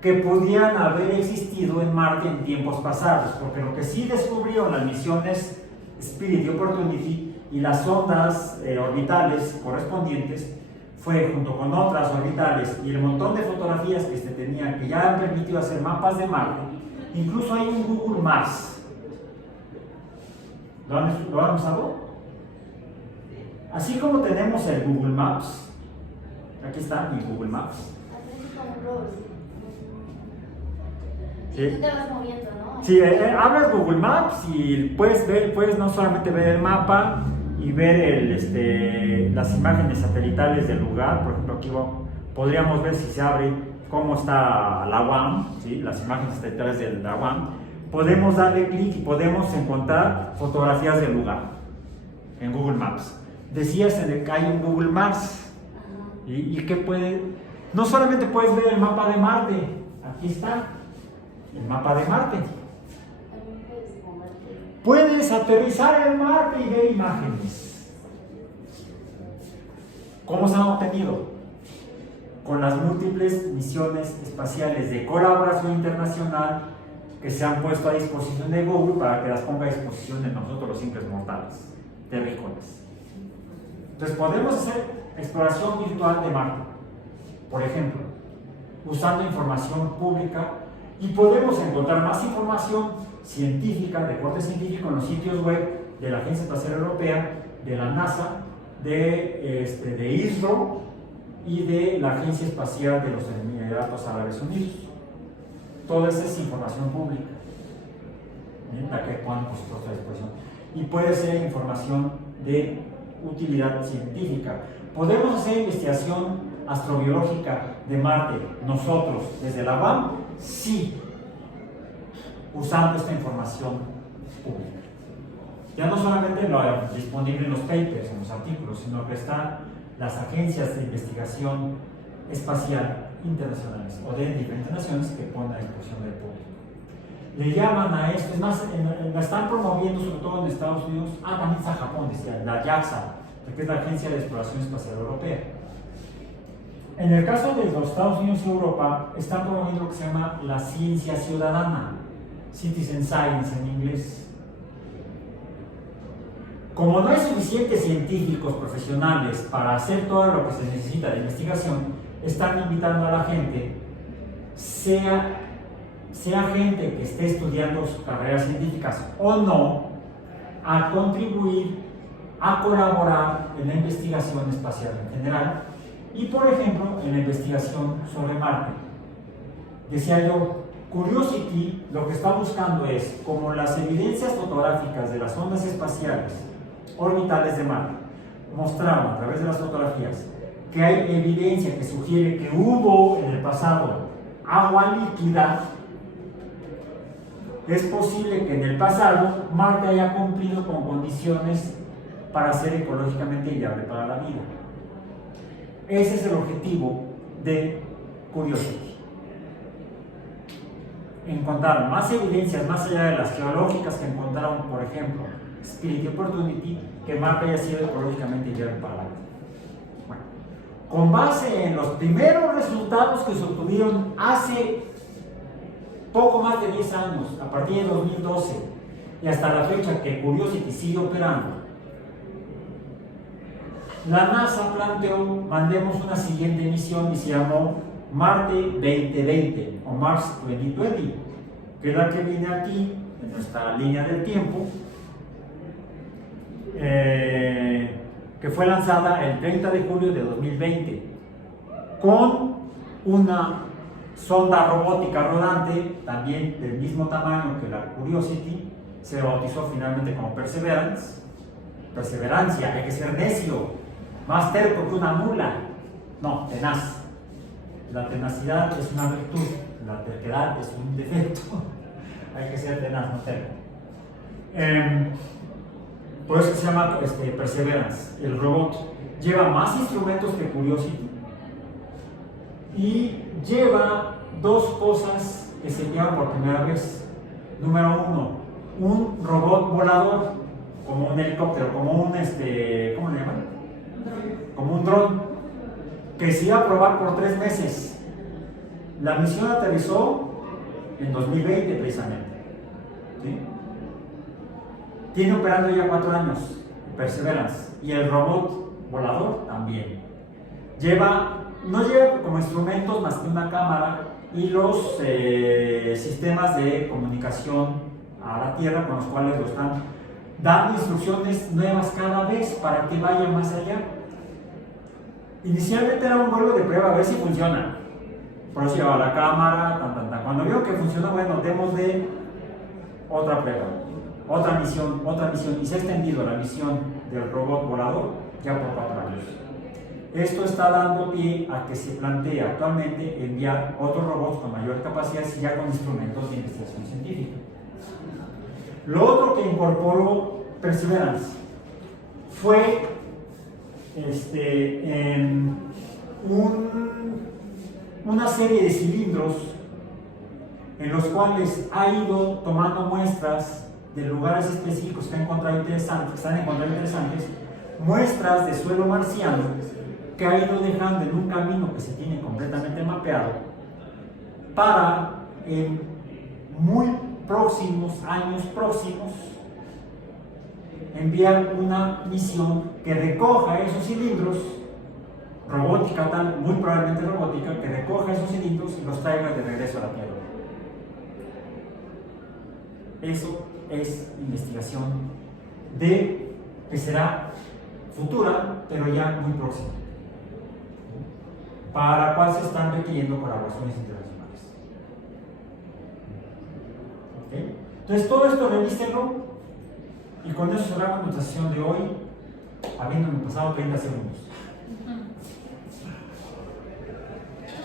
que pudieran haber existido en Marte en tiempos pasados, porque lo que sí descubrieron las misiones Spirit y Opportunity y las ondas orbitales correspondientes fue, junto con otras orbitales y el montón de fotografías que se tenían, que ya han permitido hacer mapas de Marte, incluso hay un Google Maps. ¿Lo han usado? Así como tenemos el Google Maps, aquí está mi Google Maps. Sí. Tú te vas moviendo, ¿no? Sí, abres Google Maps y puedes no solamente ver el mapa y ver las imágenes satelitales del lugar. Por ejemplo, aquí podríamos ver si se abre cómo está la UAM, ¿sí? Las imágenes satelitales de la UAM. Podemos darle clic y podemos encontrar fotografías del lugar en Google Maps. Decías que hay un Google Maps y que no solamente puedes ver el mapa de Marte, aquí está el mapa de Marte. Puedes aterrizar en Marte y ver imágenes. ¿Cómo se han obtenido? Con las múltiples misiones espaciales de colaboración internacional que se han puesto a disposición de Google para que las ponga a disposición de nosotros los simples mortales, terrícolas. Entonces podemos hacer exploración virtual de Marte, por ejemplo, usando información pública, y podemos encontrar más información científica, de corte científico, en los sitios web de la Agencia Espacial Europea, de la NASA, de ISRO y de la Agencia Espacial de los Emiratos Árabes Unidos. Toda esa es información pública, la que puedan puesto a disposición. Y puede ser información de utilidad científica. Podemos hacer investigación astrobiológica de Marte nosotros desde la UAM, sí, usando esta información pública. Ya no solamente lo disponible en los papers, en los artículos, sino que están las agencias de investigación espacial internacionales o de diferentes naciones que ponen a disposición del público. Le llaman a esto, es más, la están promoviendo sobre todo en Estados Unidos, también está Japón, decía, la JAXA, que es la Agencia de Exploración Espacial Europea. En el caso de los Estados Unidos y Europa, están promoviendo lo que se llama la ciencia ciudadana, Citizen Science en inglés. Como no hay suficientes científicos profesionales para hacer todo lo que se necesita de investigación, están invitando a la gente, sea gente que esté estudiando sus carreras científicas o no, a contribuir, a colaborar en la investigación espacial en general y, por ejemplo, en la investigación sobre Marte. Decía yo, Curiosity lo que está buscando es, como las evidencias fotográficas de las ondas espaciales orbitales de Marte mostraron a través de las fotografías que hay evidencia que sugiere que hubo en el pasado agua líquida, es posible que en el pasado Marte haya cumplido con condiciones para ser ecológicamente viable para la vida. Ese es el objetivo de Curiosity. Encontrar más evidencias más allá de las geológicas que encontraron, por ejemplo, Spirit y Opportunity, que Marte haya sido ecológicamente viable para la vida. Bueno, con base en los primeros resultados que se obtuvieron hace poco más de 10 años, a partir de 2012 y hasta la fecha que Curiosity sigue operando, la NASA planteó, mandemos una siguiente misión y se llamó Marte 2020 o Mars 2020, que es la que viene aquí en nuestra línea del tiempo, que fue lanzada el 30 de julio de 2020 con una sonda robótica rodante, también del mismo tamaño que la Curiosity. Se bautizó finalmente como Perseverance. Perseverancia, hay que ser necio, más terco que una mula. No, tenaz. La tenacidad es una virtud, la terquedad es un defecto. Hay que ser tenaz, no terco. Por eso se llama Perseverance. El robot lleva más instrumentos que Curiosity y lleva dos cosas que se llevan por primera vez. Número uno, un robot volador, como un helicóptero, como un, ¿cómo le llaman? Como un dron, que se iba a probar por 3 meses. La misión aterrizó en 2020 precisamente. ¿Sí? Tiene operando ya 4 años, Perseverance, y el robot volador también. no lleva como instrumentos más que una cámara y los sistemas de comunicación a la Tierra con los cuales lo están dando instrucciones nuevas cada vez para que vaya más allá. Inicialmente era un vuelo de prueba a ver si funciona. Por eso llevaba la cámara, Cuando vio que funcionó, bueno, demos de otra prueba, otra misión, y se ha extendido la misión del robot volador ya por 4 años. Esto está dando pie a que se plantea actualmente enviar otros robots con mayor capacidad y ya con instrumentos de investigación científica. Lo otro que incorporó Perseverance fue una serie de cilindros en los cuales ha ido tomando muestras de lugares específicos que están encontrando interesantes, muestras de suelo marciano que ha ido dejando en un camino que se tiene completamente mapeado para en muy años próximos, enviar una misión que recoja esos cilindros, robótica, muy probablemente robótica, que recoja esos cilindros y los traiga de regreso a la Tierra. Eso es investigación que será futura, pero ya muy próxima, para la cual se están requiriendo colaboraciones internacionales. ¿Okay? Entonces, todo esto revísenlo y con eso cerramos nuestra sesión de hoy, habiéndome pasado 30 segundos.